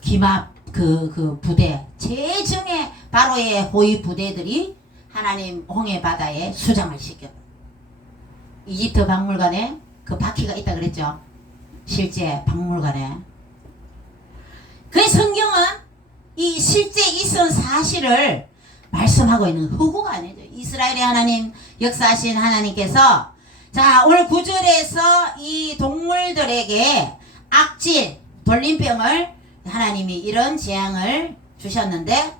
기마 그 부대, 최정예 바로의 호위 부대들이 하나님 홍해 바다에 수장을 시켜. 이집트 박물관에 그 바퀴가 있다 그랬죠. 실제 박물관에. 그 성경은 이 실제 있은 사실을 말씀하고 있는 허구가 아니죠. 이스라엘의 하나님, 역사하신 하나님께서 자 오늘 9절에서 이 동물들에게 악질, 돌림병을 하나님이 이런 재앙을 주셨는데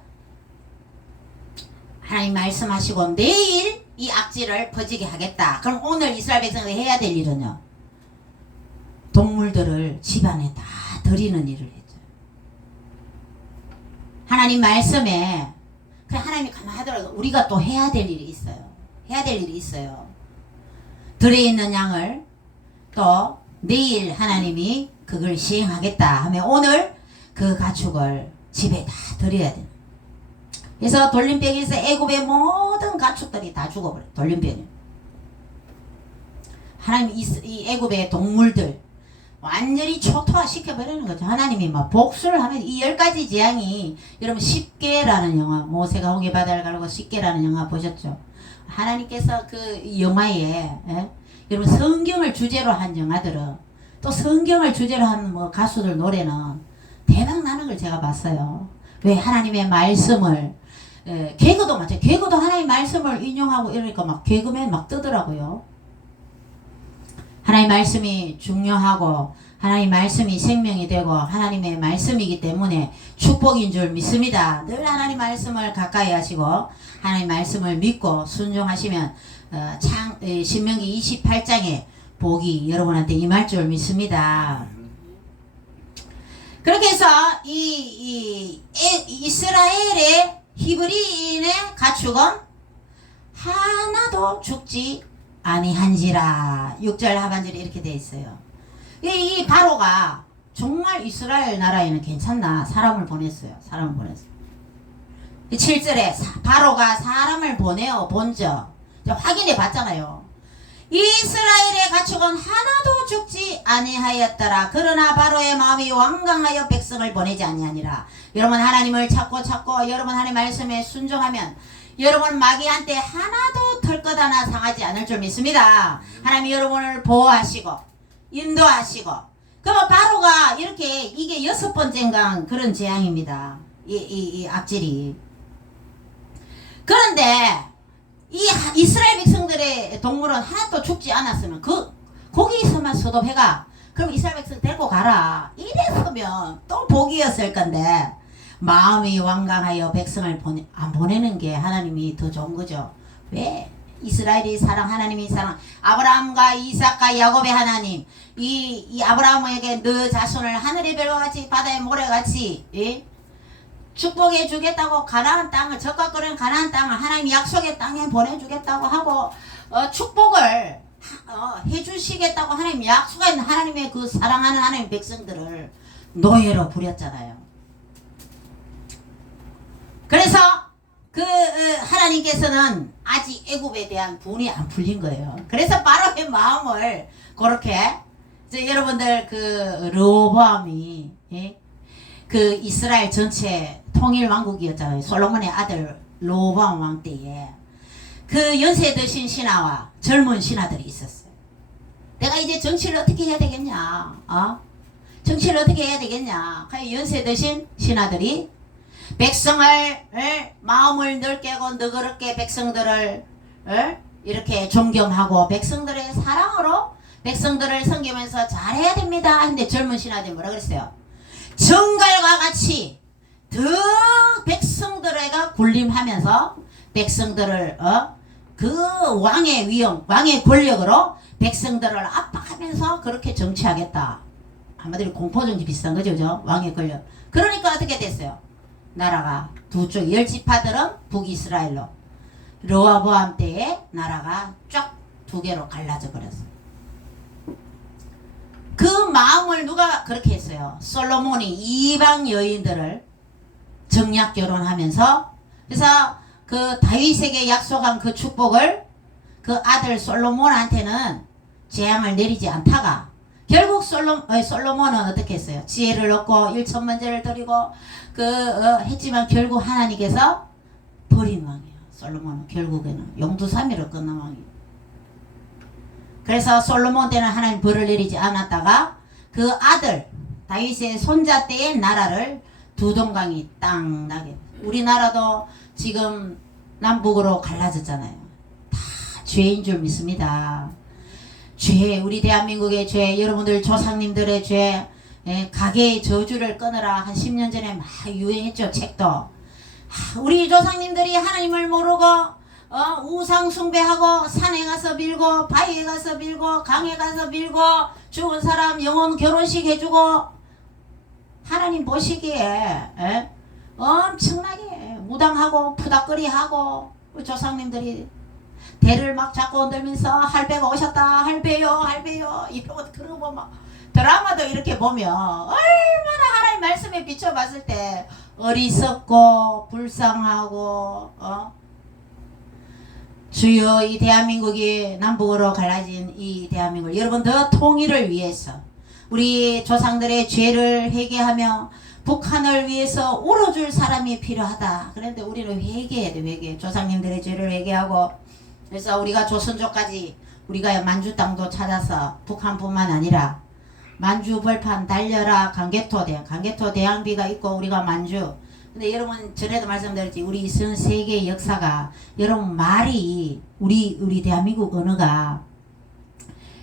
하나님 말씀하시고 내일 이 악질을 퍼지게 하겠다. 그럼 오늘 이스라엘 백성들이 해야 될 일은요, 동물들을 집안에 다 드리는 일을 했죠. 하나님 말씀에 그래 하나님이 가만 하더라도 우리가 또 해야 될 일이 있어요. 해야 될 일이 있어요. 들에 있는 양을 또 내일 하나님이 그걸 시행하겠다 하면 오늘 그 가축을 집에 다 드려야 돼. 그래서 돌림병에서 애굽의 모든 가축들이 다 죽어버려. 돌림병이. 하나님 이 애굽의 동물들 완전히 초토화 시켜버리는 거죠. 하나님이 막 복수를 하면 이 10가지 재앙이, 여러분 10개라는 영화, 모세가 홍해 바다를 가르고 10개라는 영화 보셨죠? 하나님께서 그 영화에 여러분 성경을 주제로 한 영화들은, 또 성경을 주제로 한 뭐 가수들 노래는 대박 나는 걸 제가 봤어요. 왜? 하나님의 말씀을, 개그도 맞아요. 개그도 하나님 말씀을 인용하고 이러니까 막 개그맨 막 뜨더라고요. 하나님 말씀이 중요하고 하나님 말씀이 생명이 되고 하나님의 말씀이기 때문에 축복인 줄 믿습니다. 늘 하나님 말씀을 가까이 하시고 하나님 말씀을 믿고 순종하시면 신명기 28장에 복이 여러분한테 임할 줄 믿습니다. 그렇게 해서 이스라엘의 히브리인의 가축은 하나도 죽지 아니한지라. 6절 하반절에 이렇게 되어 있어요. 이 바로가 정말 이스라엘 나라에는 괜찮나 사람을 보냈어요. 7절에 바로가 사람을 보내어 본적 확인해 봤잖아요. 이스라엘의 가축은 하나도 죽지 아니하였더라. 그러나 바로의 마음이 완강하여 백성을 보내지 아니하니라. 여러분 하나님을 찾고 여러분 하나님 말씀에 순종하면 여러분 마귀한테 하나도 털것 하나 상하지 않을 줄 믿습니다. 하나님이 여러분을 보호하시고 인도하시고. 그럼 바로가 이렇게 이게 6번째인가 그런 재앙입니다. 이 악질이. 그런데 이 이스라엘 백성들의 동물은 하나도 죽지 않았으면 거기서만 서도해가 그럼 이스라엘 백성 데리고 가라 이랬으면 또 복이었을 건데 마음이 완강하여 백성을 안 보내는 게 하나님이 더 좋은 거죠. 왜? 이스라엘이 사랑, 하나님이 사랑, 아브라함과 이삭과 야곱의 하나님, 이 아브라함에게 너 자손을 하늘의 별과 같이 바다의 모래같이 축복해 주겠다고 가나안 땅을, 적각거리는 가나안 땅을 하나님 약속의 땅에 보내주겠다고 하고 축복을 해주시겠다고 하나님 약속한 하나님의 그 사랑하는 하나님 백성들을 노예로 부렸잖아요. 그래서 그 하나님께서는 아직 애굽에 대한 분이 안 풀린 거예요. 그래서 바로의 마음을 그렇게 여러분들 그 르호보암이 그 이스라엘 전체 통일 왕국이었잖아요. 솔로몬의 아들 르호보암 왕 때에 그 연세 드신 신하와 젊은 신하들이 있었어요. 내가 이제 정치를 어떻게 해야 되겠냐? 정치를 어떻게 해야 되겠냐? 연세 드신 신하들이 백성을 마음을 넓게 하고 너그럽게 백성들을 이렇게 존경하고 백성들의 사랑으로 백성들을 섬기면서 잘해야 됩니다. 근데 젊은 신하들이 뭐라 그랬어요? 정갈과 같이 더 백성들에게 군림하면서 백성들을 그 왕의 위엄, 왕의 권력으로 백성들을 압박하면서 그렇게 정치하겠다. 한마디로 공포정치 비슷한 거죠, 그죠? 왕의 권력. 그러니까 어떻게 됐어요? 나라가 두 쪽, 10지파들은 북이스라엘로, 르호보암 때에 나라가 쫙 두 개로 갈라져 버렸어요. 그 마음을 누가 그렇게 했어요? 솔로몬이 이방 여인들을 정략 결혼하면서 그래서 그 다윗에게 약속한 그 축복을 그 아들 솔로몬한테는 재앙을 내리지 않다가 결국 솔로몬은 어떻게 했어요? 지혜를 얻고 일천번제를 드리고 했지만 결국 하나님께서 버린 왕이에요. 솔로몬은 결국에는 용두사미로 끝난 왕이에요. 그래서 솔로몬 때는 하나님 벌을 내리지 않았다가 그 아들 다윗의 손자 때의 나라를 두 동강이 딱 나게. 우리나라도 지금 남북으로 갈라졌잖아요. 다 죄인 줄 믿습니다. 죄, 우리 대한민국의 죄, 여러분들 조상님들의 죄, 가계의 저주를 끊으라 한 10년 전에 막 유행했죠. 책도. 우리 조상님들이 하나님을 모르고 우상 숭배하고 산에 가서 빌고 바위에 가서 빌고 강에 가서 빌고 죽은 사람 영혼 결혼식 해주고 하나님 보시기에 엄청나게 무당하고 푸닥거리하고 우리 조상님들이 대를 막 잡고 흔들면서 할배가 오셨다 할배요 이러고 그러고 막 드라마도 이렇게 보면 얼마나 하나님 말씀에 비춰봤을 때 어리석고 불쌍하고 주여 이 대한민국이 남북으로 갈라진 이 대한민국 여러분 더 통일을 위해서 우리 조상들의 죄를 회개하며 북한을 위해서 울어줄 사람이 필요하다. 그런데 우리는 회개해야 돼. 회개. 조상님들의 죄를 회개하고 그래서 우리가 조선족까지 우리가 만주 땅도 찾아서 북한뿐만 아니라 만주 벌판 달려라 강개토 대항비가 있고 우리가 만주. 근데 여러분 전에도 말씀드렸지 우리 전 세계 역사가 여러분 말이 우리 대한민국 언어가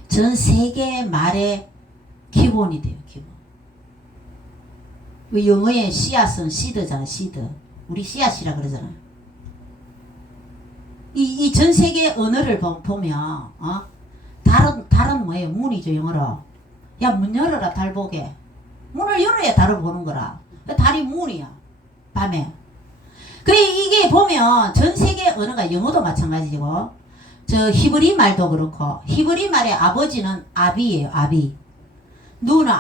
전 세계 말의 기본이 돼요. 기본. 그 영어의 씨앗은 시드잖아. 시드. 우리 씨앗이라 그러잖아. 이 전 세계 언어를 보면 달은 뭐예요? 문이죠. 영어로. 야 문 열어라 달 보게. 문을 열어야 달을 보는 거라. 달이 문이야. 밤에. 이게 보면 전 세계 언어가 영어도 마찬가지고 저 히브리 말도 그렇고 히브리 말의 아버지는 아비예요. 아비. 누는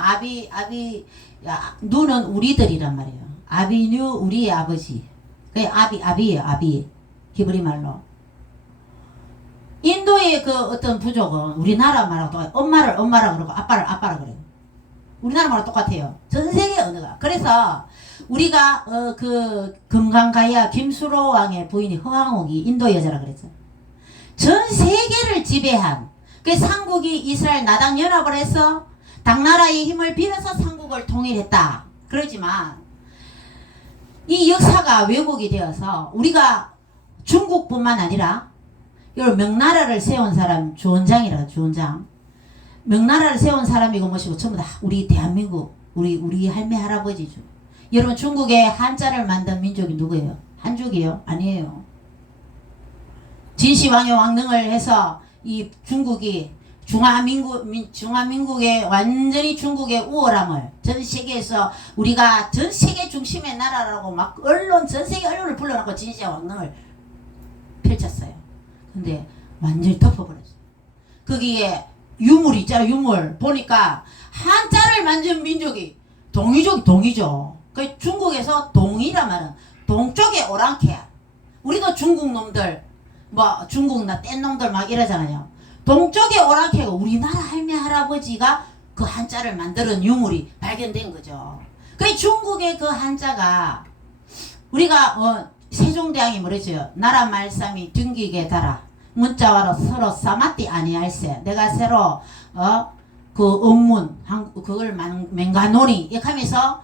누는 우리들이란 말이에요. 아비뉴 우리의 아버지. 그게 아비예요. 아비. 히브리 말로. 인도의 그 어떤 부족은 우리나라 말하고 똑같아요. 엄마를 엄마라 그러고 아빠를 아빠라 그래요. 우리나라 말하고 똑같아요. 전 세계 언어가. 그래서 우리가 그 금강가야 김수로 왕의 부인이 허황옥이 인도 여자라 그랬죠. 전 세계를 지배한 그 삼국이 이스라엘 나당 연합을 해서 당나라의 힘을 빌어서 삼국을 통일했다. 그러지만 이 역사가 왜곡이 되어서 우리가 중국뿐만 아니라 명나라를 세운 사람 주원장이라 주원장. 명나라를 세운 사람이고 뭐시고 전부 다 우리 대한민국 우리 할매 할아버지죠. 여러분 중국에 한자를 만든 민족이 누구예요? 한족이요? 아니에요. 진시황의 왕릉을 해서 이 중국이 중화민국의 완전히 중국의 우월함을 전 세계에서 우리가 전 세계 중심의 나라라고 막 전 세계 언론을 불러놓고 진시황 왕릉을 펼쳤어요. 근데 완전히 덮어버렸어요. 거기에 유물 있잖아요. 유물 보니까 한자를 만든 민족이 동이죠. 그 중국에서 동이란 말은 동쪽에 오랑캐야. 우리도 중국 놈들 중국 뗀 놈들 막 이러잖아요. 동쪽에 오랑캐가 우리나라 할매 할아버지가 그 한자를 만드는 유물이 발견된 거죠. 그 중국의 그 한자가 우리가 세종대왕이 뭐랬죠? 나라 말씀이 둥기게 달아 문자와로 서로 싸맞디 아니할세. 내가 새로 그 언문 그걸 맹가노니 이렇게 하면서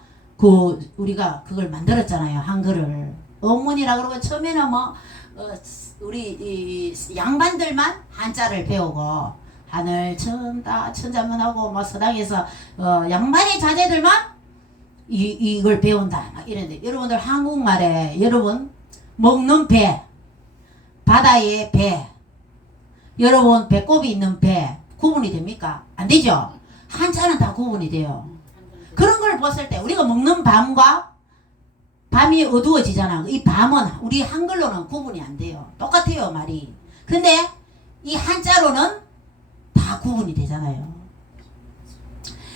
우리가 그걸 만들었잖아요. 한글을 언문이라 그러고 처음에는 우리 양반들만 한자를 배우고 하늘 천자문하고 서당에서 양반의 자제들만 이걸 배운다 막 이랬는데 여러분들 한국말에 여러분 먹는 배 바다의 배 여러분 배꼽이 있는 배 구분이 됩니까? 안 되죠? 한자는 다 구분이 돼요. 그런 걸 봤을 때 우리가 먹는 밤이 어두워지잖아. 이 밤은 우리 한글로는 구분이 안 돼요. 똑같아요 말이. 근데 이 한자로는 다 구분이 되잖아요.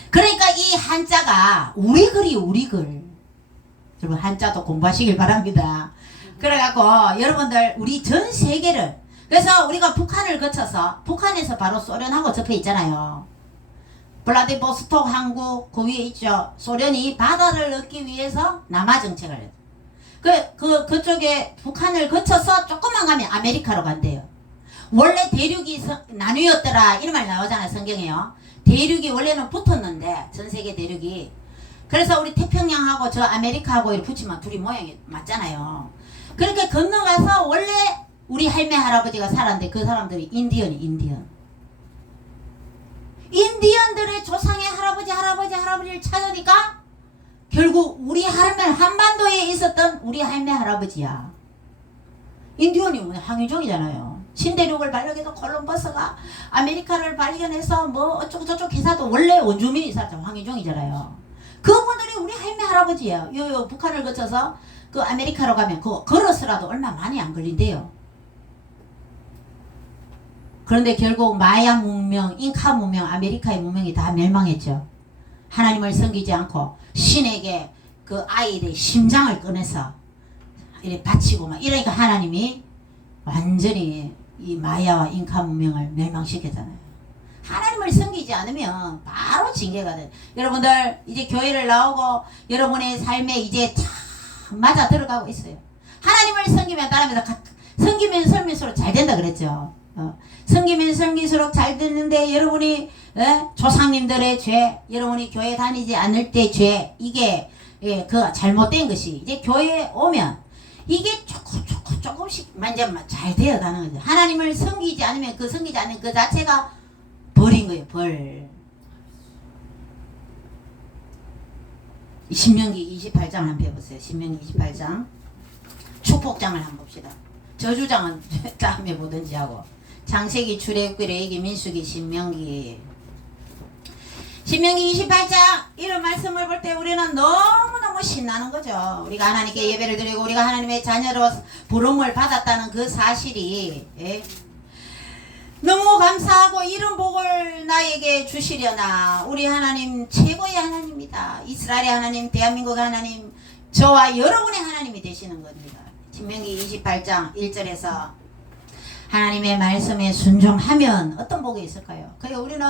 그러니까 이 한자가 우리 글이 우리 글. 여러분 한자도 공부하시길 바랍니다. 그래갖고 여러분들 우리 전 세계를, 그래서 우리가 북한을 거쳐서 북한에서 바로 소련하고 접해 있잖아요. 블라디보스톡 항구 그 위에 있죠. 소련이 바다를 얻기 위해서 남하 정책을 해요. 그쪽에 북한을 거쳐서 조금만 가면 아메리카로 간대요. 원래 대륙이 나뉘었더라 이런 말 나오잖아요. 성경에요. 대륙이 원래는 붙었는데 전 세계 대륙이, 그래서 우리 태평양하고 저 아메리카하고 이렇게 붙이면 둘이 모양이 맞잖아요. 그렇게 건너가서 원래 우리 할매 할아버지가 살았는데 그 사람들이 인디언들의 조상의 할아버지를 찾으니까 결국 우리 할매, 한반도에 있었던 우리 할매 할아버지야. 인디언이 뭐냐, 항유종이잖아요. 신대륙을 발견해서 콜럼버스가 아메리카를 발견해서 뭐 어쩌고 저쩌고 해서도 원래 원주민이 살았죠. 황유종이잖아요. 그분들이 우리 할매 할아버지예요. 요 북한을 거쳐서 그 아메리카로 가면 그거 걸어서라도 얼마 많이 안 걸린대요. 그런데 결국 마야 문명, 잉카 문명, 아메리카의 문명이 다 멸망했죠. 하나님을 섬기지 않고 신에게 그 아이의 심장을 꺼내서 이렇게 바치고 막 이러니까 하나님이 완전히 이 마야와 잉카 문명을 멸망시켰잖아요. 하나님을 섬기지 않으면 바로 징계가 돼. 여러분들 이제 교회를 나오고 여러분의 삶에 이제 참 맞아 들어가고 있어요. 하나님을 섬기면 따라면서 섬기면 섬길수록 잘 된다 그랬죠. 섬기면 섬길수록 잘 됐는데 여러분이 조상님들의 죄, 여러분이 교회 다니지 않을 때 죄, 이게 그 잘못된 것이 이제 교회에 오면 이게 조금씩만 이제 잘 되어가는 거죠. 하나님을 섬기지 않으면 그 섬기지 않는 그 자체가 벌인 거예요. 벌. 신명기 28장을 한번 펴보세요. 신명기 28장. 축복장을 한번 봅시다. 저주장은 다음에 보든지 하고. 창세기, 출애굽기, 레위기, 민수기, 신명기. 신명기 28장 이런 말씀을 볼 때 우리는 너무너무 신나는 거죠. 우리가 하나님께 예배를 드리고 우리가 하나님의 자녀로 부름을 받았다는 그 사실이 너무 감사하고 이런 복을 나에게 주시려나. 우리 하나님 최고의 하나님이다. 이스라엘의 하나님, 대한민국의 하나님, 저와 여러분의 하나님이 되시는 겁니다. 신명기 28장 1절에서 하나님의 말씀에 순종하면 어떤 복이 있을까요? 그래서 우리는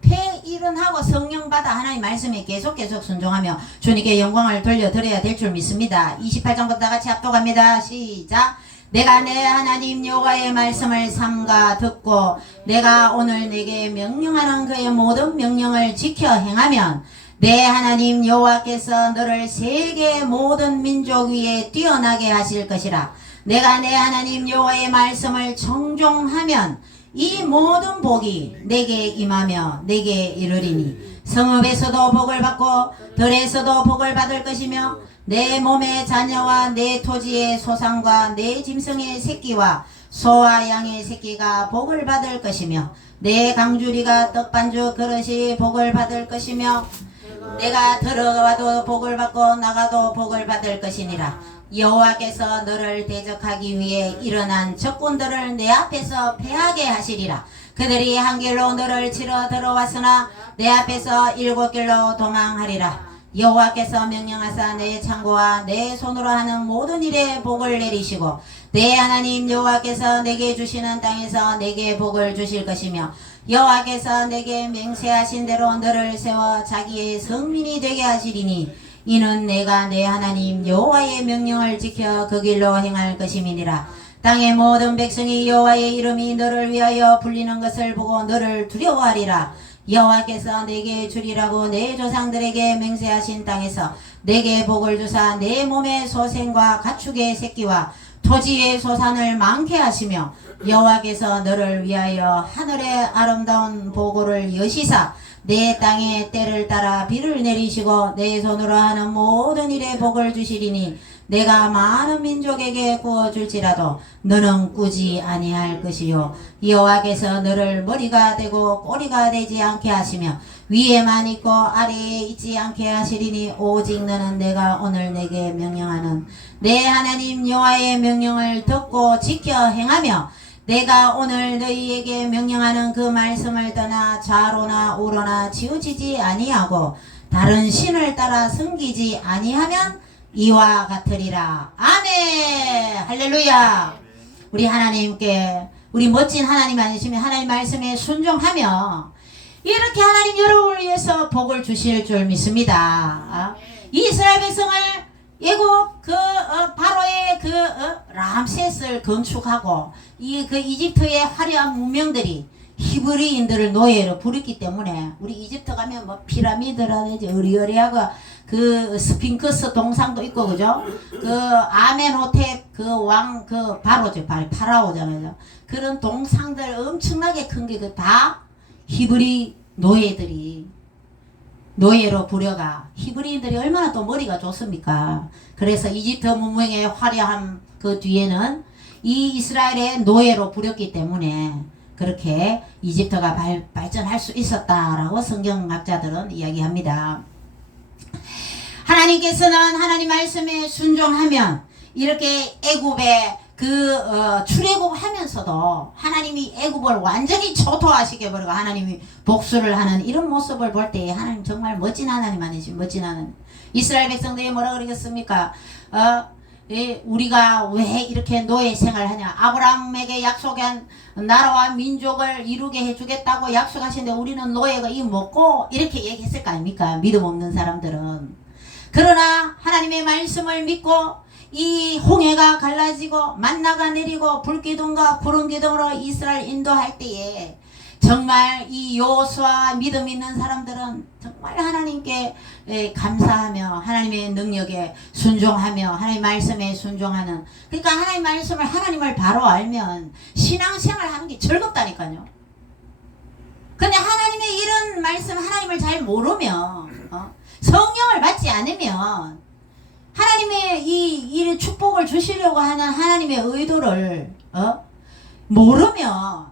폐일은하고 성령 받아 하나님 말씀에 계속 순종하며 주님께 영광을 돌려드려야 될 줄 믿습니다. 28장부터 다 같이 합독합니다. 시작. 내가 내 하나님 여호와의 말씀을 삼가 듣고 내가 오늘 내게 명령하는 그의 모든 명령을 지켜 행하면 내 하나님 여호와께서 너를 세계 모든 민족 위에 뛰어나게 하실 것이라. 내가 내 하나님 여호와의 말씀을 청종하면 이 모든 복이 내게 임하며 내게 이르리니 성읍에서도 복을 받고 들에서도 복을 받을 것이며 내 몸의 자녀와 내 토지의 소산과 내 짐승의 새끼와 소와 양의 새끼가 복을 받을 것이며 내 강주리가 떡반죽 그릇이 복을 받을 것이며 내가 들어가도 복을 받고 나가도 복을 받을 것이니라. 여호와께서 너를 대적하기 위해 일어난 적군들을 내 앞에서 패하게 하시리라. 그들이 한 길로 너를 치러 들어왔으나 내 앞에서 7길로 도망하리라. 여호와께서 명령하사 내 창고와 내 손으로 하는 모든 일에 복을 내리시고 내 하나님 여호와께서 내게 주시는 땅에서 내게 복을 주실 것이며 여호와께서 내게 맹세하신 대로 너를 세워 자기의 성민이 되게 하시리니 이는 내가 내 하나님 여호와의 명령을 지켜 그 길로 행할 것임이니라. 땅의 모든 백성이 여호와의 이름이 너를 위하여 불리는 것을 보고 너를 두려워하리라. 여호와께서 내게 주리라고 내 조상들에게 맹세하신 땅에서 내게 복을 주사 내 몸의 소생과 가축의 새끼와 토지의 소산을 많게 하시며 여호와께서 너를 위하여 하늘의 아름다운 보고를 여시사 내 땅에 때를 따라 비를 내리시고 내 손으로 하는 모든 일에 복을 주시리니 내가 많은 민족에게 구워줄지라도 너는 꾸지 아니할 것이요 여호와께서 너를 머리가 되고 꼬리가 되지 않게 하시며 위에만 있고 아래에 있지 않게 하시리니 오직 너는 내가 오늘 내게 명령하는 내 하나님 여호와의 명령을 듣고 지켜 행하며 내가 오늘 너희에게 명령하는 그 말씀을 떠나 좌로나 우로나 치우치지 아니하고 다른 신을 따라 섬기지 아니하면 이와 같으리라. 아멘. 할렐루야. 우리 하나님께, 우리 멋진 하나님 아니시면 하나님 말씀에 순종하며 이렇게 하나님 여러분을 위해서 복을 주실 줄 믿습니다. 이스라엘 백성을 예국 바로의 람셋을 건축하고 그 이집트의 화려한 문명들이 히브리인들을 노예로 부렸기 때문에 우리 이집트 가면 뭐 피라미드라든지 어리어리하고 그 스핑크스 동상도 있고 그죠? 그 아멘호텝 바로죠. 파라오잖아요. 그런 동상들 엄청나게 큰 게 그 다 히브리 노예로 부려가. 히브리인들이 얼마나 또 머리가 좋습니까? 그래서 이집트 문명의 화려한 그 뒤에는 이 이스라엘의 노예로 부렸기 때문에 그렇게 이집트가 발전할 수 있었다라고 성경학자들은 이야기합니다. 하나님께서는 하나님 말씀에 순종하면 이렇게 애굽에 출애굽하면서도 하나님이 애굽을 완전히 초토화시켜 버리고 하나님이 복수를 하는 이런 모습을 볼 때 하나님 정말 멋진 하나님 아니지. 멋진 하나님. 이스라엘 백성들이 뭐라 그러겠습니까? 우리가 왜 이렇게 노예 생활하냐? 아브라함에게 약속한 나라와 민족을 이루게 해주겠다고 약속하시는데 우리는 노예가 이 먹고 이렇게 얘기했을 거 아닙니까? 믿음 없는 사람들은. 그러나 하나님의 말씀을 믿고 이 홍해가 갈라지고 만나가 내리고 불기둥과 구름기둥으로 이스라엘 인도할 때에 정말 이 여호수아 믿음 있는 사람들은 정말 하나님께 감사하며 하나님의 능력에 순종하며 하나님 말씀에 순종하는, 그러니까 하나님 말씀을 하나님을 바로 알면 신앙생활 하는 게 즐겁다니까요. 근데 하나님의 이런 말씀 하나님을 잘 모르면 성령을 받지 않으면 하나님의 이 축복을 주시려고 하는 하나님의 의도를 모르면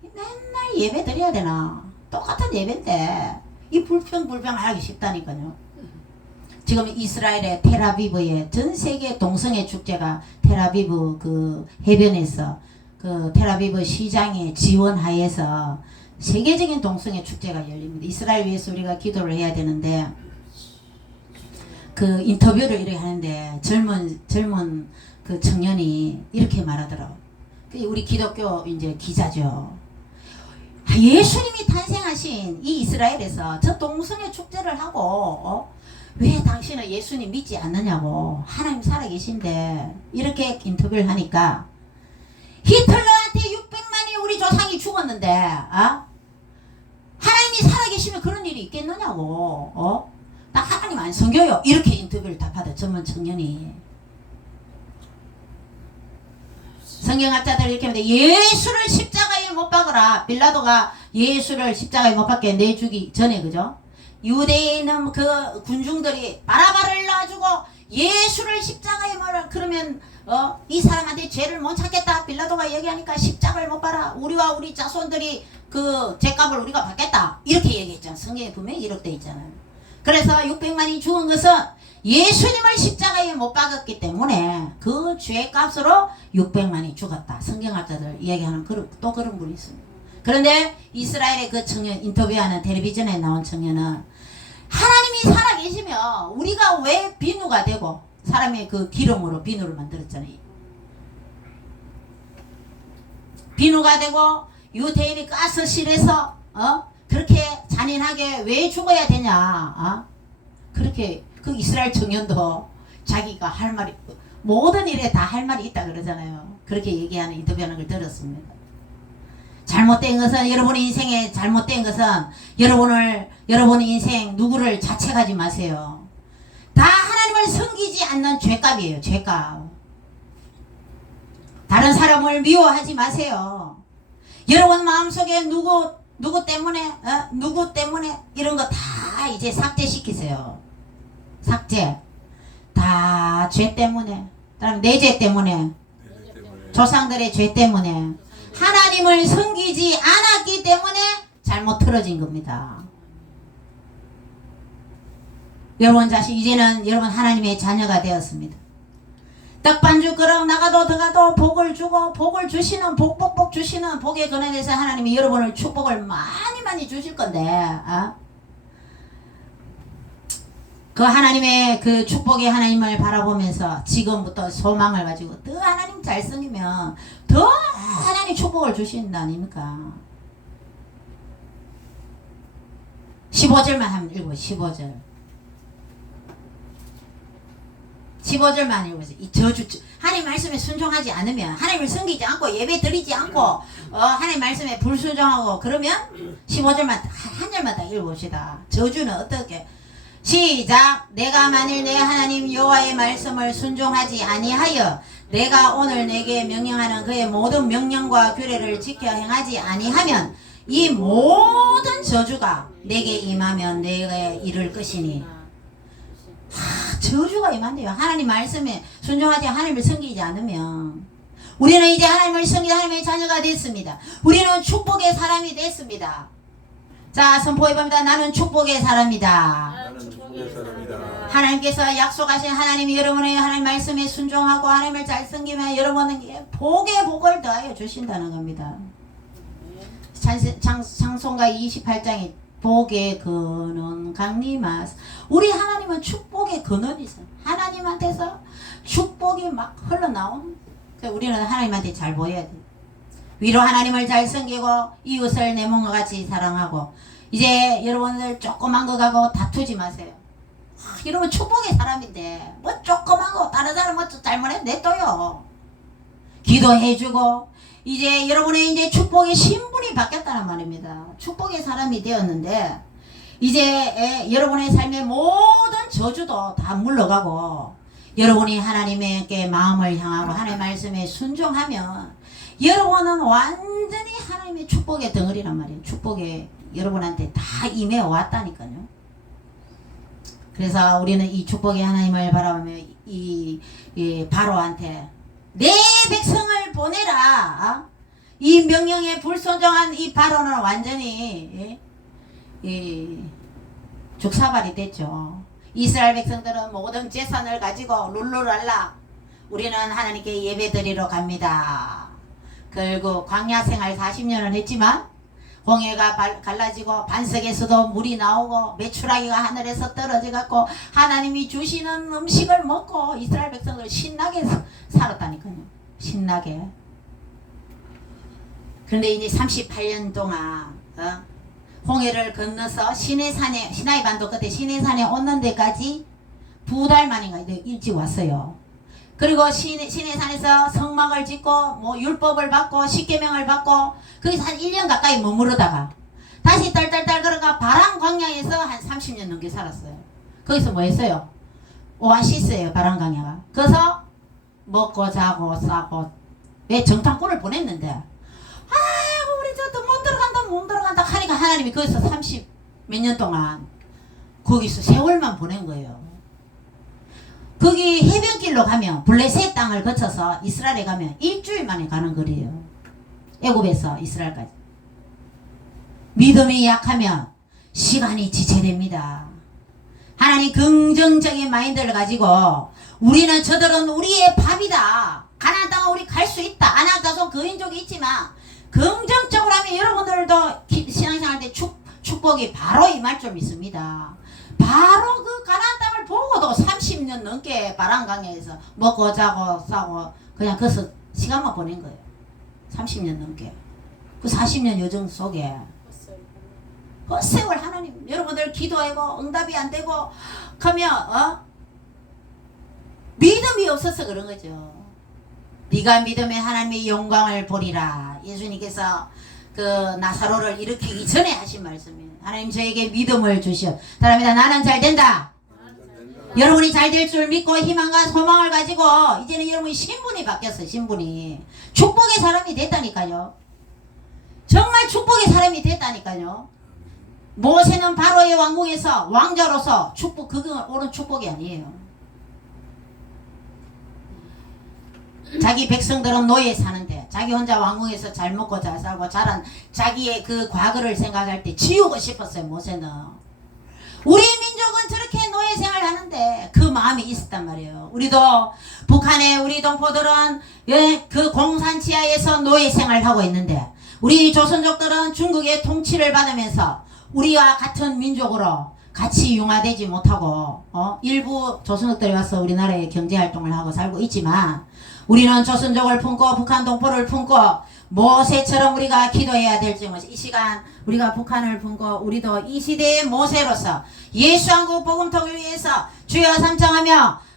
맨날 예배 드려야 되나? 똑같은 예배인데 이 불평하기 쉽다니까요. 지금 이스라엘의 텔아비브의 전 세계 동성애 축제가 텔아비브 그 해변에서 그 텔아비브 시장의 지원하에서 세계적인 동성애 축제가 열립니다. 이스라엘 위해서 우리가 기도를 해야 되는데 그 인터뷰를 이렇게 하는데 젊은 그 청년이 이렇게 말하더라고. 우리 기독교 이제 기자죠. 예수님이 탄생하신 이 이스라엘에서 저 동성애 축제를 하고 왜 당신은 예수님 믿지 않느냐고, 하나님 살아계신데 이렇게 인터뷰를 하니까 히틀러한테 600만이 우리 조상이 죽었는데 하나님이 살아계시면 그런 일이 있겠느냐고 나 하나님 안 섬겨요 이렇게 인터뷰를 답하던 젊은 청년이. 성경학자들이 이렇게 하는데 예수를 십자가에 못 박으라. 빌라도가 예수를 십자가에 못 박게 내주기 전에 그죠? 유대인은 그 군중들이 바라바를 놔주고 예수를 십자가에 몰아. 그러면 이 사람한테 죄를 못 찾겠다. 빌라도가 얘기하니까 십자가를 못 박아. 우리와 우리 자손들이 그 죄값을 우리가 받겠다. 이렇게 얘기했잖아. 성경에 분명히 이렇게 돼 있잖아요. 그래서 600만이 죽은 것은 예수님을 십자가에 못 박았기 때문에 그 죄값으로 600만이 죽었다. 성경학자들 이야기하는 또 그런 분이 있습니다. 그런데 이스라엘의 그 청년, 인터뷰하는 텔레비전에 나온 청년은 하나님이 살아계시면 우리가 왜 비누가 되고, 사람의 그 기름으로 비누를 만들었잖아요. 비누가 되고 유대인이 가스실에서 그렇게 잔인하게 왜 죽어야 되냐. 그렇게 그 이스라엘 청년도 자기가 할 말이, 모든 일에 다 할 말이 있다 그러잖아요. 그렇게 얘기하는 인터뷰하는 걸 들었습니다. 잘못된 것은, 여러분의 인생에 잘못된 것은 여러분의 인생 누구를 자책하지 마세요. 다 하나님을 섬기지 않는 죄값이에요. 죄값. 다른 사람을 미워하지 마세요. 여러분 마음속에 누구 때문에 이런 거 다 이제 삭제시키세요. 삭제. 다 죄 때문에, 그다음 내 죄 때문에, 조상들의 죄 때문에, 하나님을 섬기지 않았기 때문에 잘못 틀어진 겁니다. 여러분 자신 이제는 여러분 하나님의 자녀가 되었습니다. 떡반죽 그릇 나가도 들어가도 복을 주고 복을 주시는 복 주시는 복의 근원에서 하나님이 여러분을 축복을 많이 주실 건데 그 하나님의 그 축복의 하나님을 바라보면서 지금부터 소망을 가지고 더 하나님 잘 섬기면 더 하나님 축복을 주신다 아닙니까? 15절만 한번 읽어. 15절 15절만 읽어보세요. 이 저주, 하나님 말씀에 순종하지 않으면, 하나님을 섬기지 않고 예배 드리지 않고 하나님 말씀에 불순종하고 그러면 15절만 한 절만 딱 읽어봅시다. 저주는 어떻게? 시작. 내가 만일 내 하나님 여호와의 말씀을 순종하지 아니하여 내가 오늘 내게 명령하는 그의 모든 명령과 규례를 지켜 행하지 아니하면 이 모든 저주가 내게 임하면 내게 이를 것이니. 저주가 임한대요. 하나님 말씀에 순종하지 하나님을 섬기지 않으면. 우리는 이제 하나님을 섬기는 하나님의 자녀가 됐습니다. 우리는 축복의 사람이 됐습니다. 자, 선포해봅니다. 나는 축복의 사람이다. 나는 축복의 사람이다. 하나님께서 약속하신 하나님이 여러분의 하나님 말씀에 순종하고 하나님을 잘 섬기면 여러분에게 복에 복을 더하여 주신다는 겁니다. 찬송가 28장에 복의 근원 강림하사. 우리 하나님은 축복의 근원이세요. 하나님한테서 축복이 막 흘러나오는. 우리는 하나님한테 잘 보여야 돼. 위로 하나님을 잘 섬기고 이웃을 내 몸과 같이 사랑하고. 이제 여러분들 조그만 거 가고 다투지 마세요. 여러분 축복의 사람인데 뭐 조그만 거 다른 사람 뭐 잘못해 냅둬요. 기도해주고. 이제 여러분의 이제 축복의 신분이 바뀌었다는 말입니다. 축복의 사람이 되었는데 이제 여러분의 삶의 모든 저주도 다 물러가고 여러분이 하나님께 마음을 향하고 하나님의 말씀에 순종하면 여러분은 완전히 하나님의 축복의 덩어리란 말이에요. 축복에 여러분한테 다 임해 왔다니까요. 그래서 우리는 이 축복의 하나님을 바라보며 이 바로한테 내 백성을 보내라. 이 명령에 불순종한 이 바로는 완전히 죽사발이 됐죠. 이스라엘 백성들은 모든 재산을 가지고 룰루랄라 우리는 하나님께 예배드리러 갑니다. 결국 광야 생활 40년을 했지만 홍해가 갈라지고 반석에서도 물이 나오고 메추라기가 하늘에서 떨어져 갖고 하나님이 주시는 음식을 먹고 이스라엘 백성들 신나게 살았다니까요. 신나게. 그런데 이제 38년 동안 홍해를 건너서 시내산에 반도 끝에 시내산에 오는 데까지 2달 만인가 일찍 왔어요. 그리고 시내산에서 성막을 짓고 뭐 율법을 받고 십계명을 받고 거기서 한 1년 가까이 머무르다가 다시 딸딸딸 걸어가 바람 광야에서 한 30년 넘게 살았어요. 거기서 뭐 했어요? 오아시스예요. 바람 광야가. 그래서 먹고 자고 싸고 왜 정탐꾼을 보냈는데 우리 저도 못 들어간다 하니까 하나님이 거기서 30 몇 년 동안 거기서 세월만 보낸 거예요. 거기 해변길로 가면 블레셋 땅을 거쳐서 이스라엘에 가면 일주일 만에 가는 거리예요. 애굽에서 이스라엘까지. 믿음이 약하면 시간이 지체됩니다. 하나님 긍정적인 마인드를 가지고 우리는 저들은 우리의 밥이다. 가나안 땅은 우리 갈 수 있다. 아낙 자손 거인족이 있지만 긍정적으로 하면 여러분들도 신앙생활 때 축복이 바로 임할 줄 믿습니다. 바로 그 가나안 땅을 보고도 30년 넘게 바람강에서 먹고 자고 싸고 그냥 거기서 시간만 보낸 거예요. 30년 넘게. 그 40년 여정 속에 헛세월 하나님 여러분들 기도하고 응답이 안 되고 그러면 믿음이 없어서 그런 거죠. 네가 믿음에 하나님의 영광을 보리라. 예수님께서 그 나사로를 일으키기 전에 하신 말씀이에요. 하나님 저에게 믿음을 주시오. 사람이다. 나는 잘 된다. 여러분이 잘 될 줄 믿고 희망과 소망을 가지고 이제는 여러분이 신분이 바뀌었어요. 신분이 축복의 사람이 됐다니까요. 정말 축복의 사람이 됐다니까요. 모세는 바로의 왕궁에서 왕자로서 축복, 그건 옳은 축복이 아니에요. 자기 백성들은 노예 사는데 자기 혼자 왕궁에서 잘 먹고 잘 살고 자란 자기의 그 과거를 생각할 때 지우고 싶었어요. 모세는. 우리 민족은 저렇게 노예 생활을 하는데 그 마음이 있었단 말이에요. 우리도 북한의 우리 동포들은 그 공산치하에서 노예 생활을 하고 있는데 우리 조선족들은 중국의 통치를 받으면서 우리와 같은 민족으로 같이 융화되지 못하고 일부 조선족들이 와서 우리나라에 경제활동을 하고 살고 있지만 우리는 조선족을 품고 북한 동포를 품고 모세처럼 우리가 기도해야 될지 이 시간 우리가 북한을 품고 우리도 이 시대의 모세로서 예수 한국 복음통을 위해서 주여 삼창하며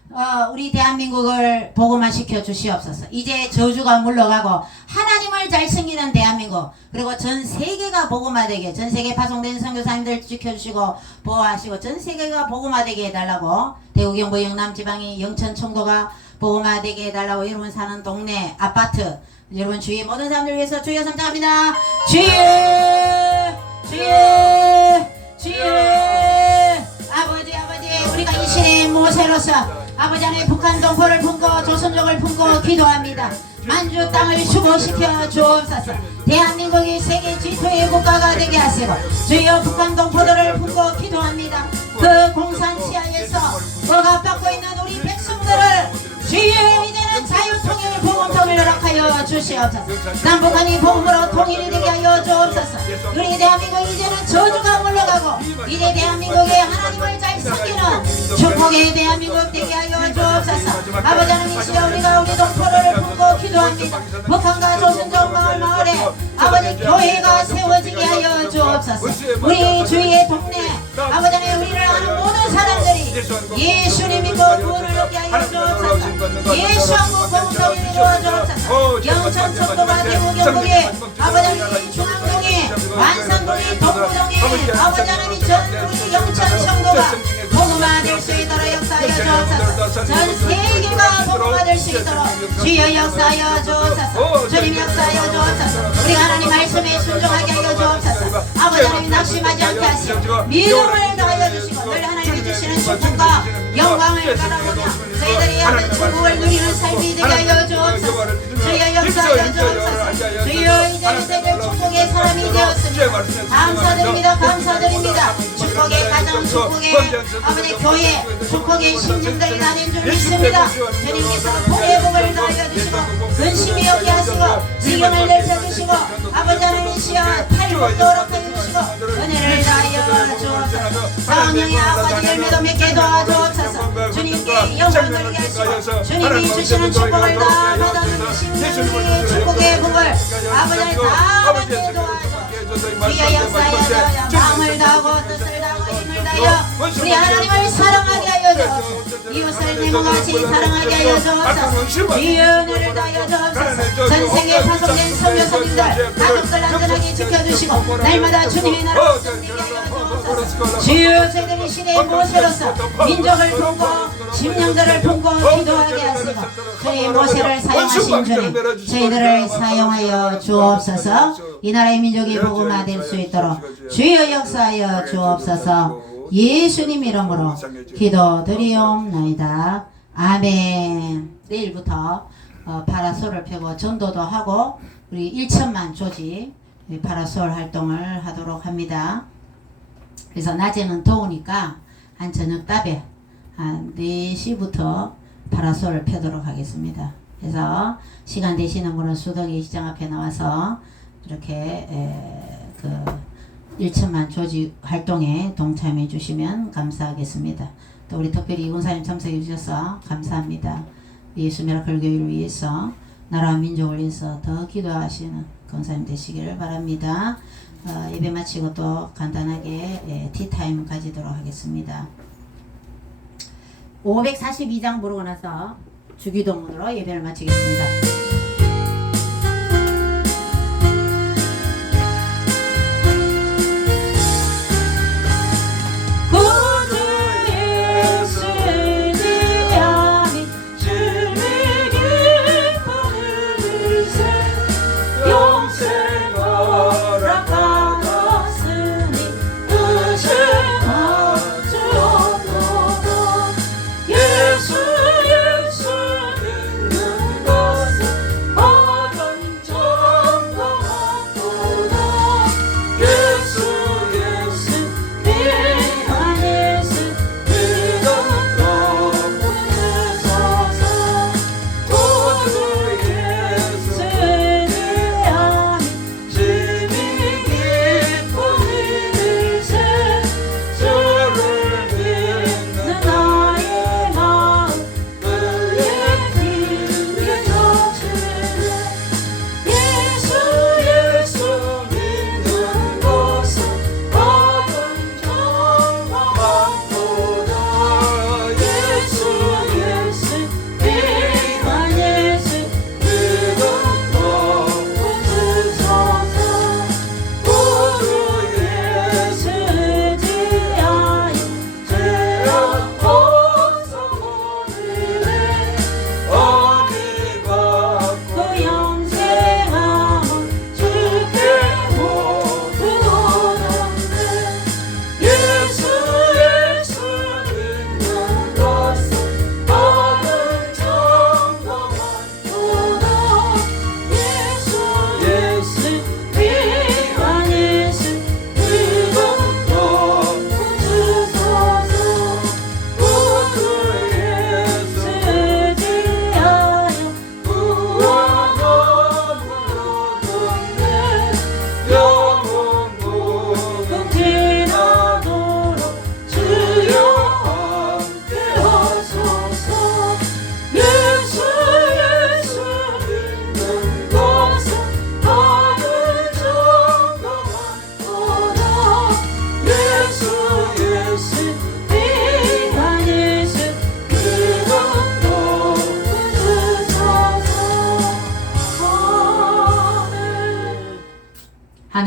우리 대한민국을 복음화 시켜 주시옵소서. 이제 저주가 물러가고 하나님을 잘 섬기는 대한민국 그리고 전 세계가 복음화되게 전 세계 파송된 선교사님들 지켜주시고 보호하시고 전 세계가 복음화되게 해달라고 대구 경북 영남 지방의 영천 청도가 복음화되게 해달라고 여러분 사는 동네 아파트 여러분 주위의 모든 사람들 위해서 주여 삼창합니다. 주여 주여 주여 아버지 우리가 이 시대의 모세로서 아버지 안에 북한 동포를 품고 조선족을 품고 기도합니다. 만주 땅을 축복시켜 주옵소서. 대한민국이 세계 G2의 국가가 되게 하시고 주여 북한 동포들을 품고 기도합니다. 그 공산치하에서 억압받고 있는 우리 백성들을 주여 이제는 자유통일 복음통을 허락하여 주시옵소서. 남북한이 복음으로 통일이 되게 하여 주옵소서. 우리 대한민국 이제는 저주가 물러가고 이제 대한민국의 하나님을 잘 섬기는 축복의 대한민국 되게 하여 주옵소서. 아버지 하나님 이시여 우리가 우리 동포를 품고 기도합니다. 북한과 조선족 마을에 아버지 교회가 세워지게 하여 주옵소서. 우리 주위의 동네 아버지 하나님 우리를 아는 모든 사람들이 예수님 믿고 구원을 얻게 하여 주옵소서. 예수 한국 복음통을 이루어 주옵소서. 영천 청도가 대구 경북에 아버지 하나님 중앙동에 완산동에 동구동에 아버지 하나님 전 우리 영천 청도가 복음화될 수 있도록 역사하여 주옵소서. 전 세계가 복음화될 수 있도록 주여 역사하여 주옵소서. 주님 역사하여 주옵소서. 우리 하나님 말씀에 순종하게 하여 주옵소서. 아버지 하나님 낙심하지 않게 하시고 믿음을 더하여 주시고 늘 하나님이 주시는 축복과 영광을 바라보며 저희들이 아버지 축복을 누리는 삶이 되게 하여 주옵소서. 주여 역사하여 주옵소서. 주여 이제는 저희들 축복의 사람이 되었습니다. 감사드립니다. 감사드립니다. 축복의 가정 축복의 아버지 교회 축복의 심령들이 나는 줄 믿습니다. 주님께서 복의 복을 더하여 주시고 근심이 없게 하시고 지경을 넓혀주시고 아버지 하나님이시여 팔복도 허락하여 주시고 은혜를 다하여 주옵소서. 성령의 아버지 열매도 맺게 도와주옵소서. 주님께 영광을 위해 하시고 주님이 주시는 축복을 다 받아주는 심령의 축복의 복을 아버지 하나님 다 받게 도와주옵소서. 주여 역사하여 주옵소서. 마음을 다하고 뜻을 다하고 힘을 다하여 우리 하나님을 사랑하게 하여 주옵소서. 이웃을 내모같이 사랑하게 하여 주옵소서. 주여 은혜를 다하여 주옵소서. 전세계 파송된 선교사님들 가족들 안전하게 지켜주시고 날마다 주님의 나라를 섬기게 하여 주옵소서. 주여 저희들이 시대의 모세로서 민족을 품고 심령들을 품고 기도하게 하시고 주님 모세를 사용하신 주님 저희들을 사용하여 주옵소서. 이 나라의 민족이 복음화될 수 있도록 주여 역사하여 주옵소서. 예수님 이름으로 기도드리옵나이다. 아멘. 내일부터 파라솔을 펴고 전도도 하고 우리 1천만 조직 파라솔 활동을 하도록 합니다. 그래서 낮에는 더우니까 한 저녁 답에 한 4시부터 파라솔을 펴도록 하겠습니다. 그래서 시간 되시는 분은 수덕이 시장 앞에 나와서 이렇게 1천만 조직 활동에 동참해 주시면 감사하겠습니다. 또 우리 특별히 이군사님 참석해 주셔서 감사합니다. 예수 미라클 교회를 위해서 나라와 민족을 위해서 더 기도하시는 권사님 되시기를 바랍니다. 예배 마치고 또 간단하게 티타임 가지도록 하겠습니다. 542장 부르고 나서 주기도문으로 예배를 마치겠습니다. 예수 믿는 것은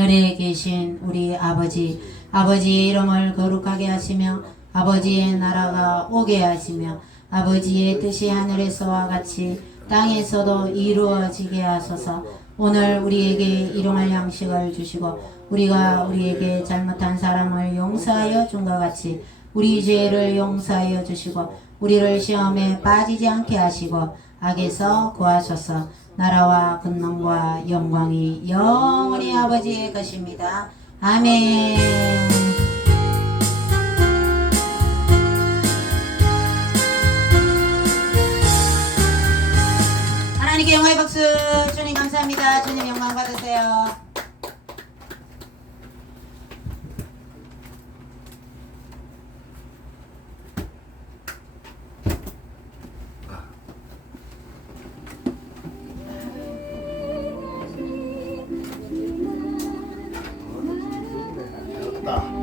하늘에 계신 우리 아버지, 아버지의 이름을 거룩하게 하시며 아버지의 나라가 오게 하시며 아버지의 뜻이 하늘에서와 같이 땅에서도 이루어지게 하소서. 오늘 우리에게 일용할 양식을 주시고 우리가 우리에게 잘못한 사람을 용서하여 준 것 같이 우리 죄를 용서하여 주시고 우리를 시험에 빠지지 않게 하시고 악에서 구하소서. 나라와 권능과 영광이 영원히 아버지의 것입니다. 아멘. 하나님께 영광의 박수. 주님 감사합니다. 주님 영광 받으세요. 나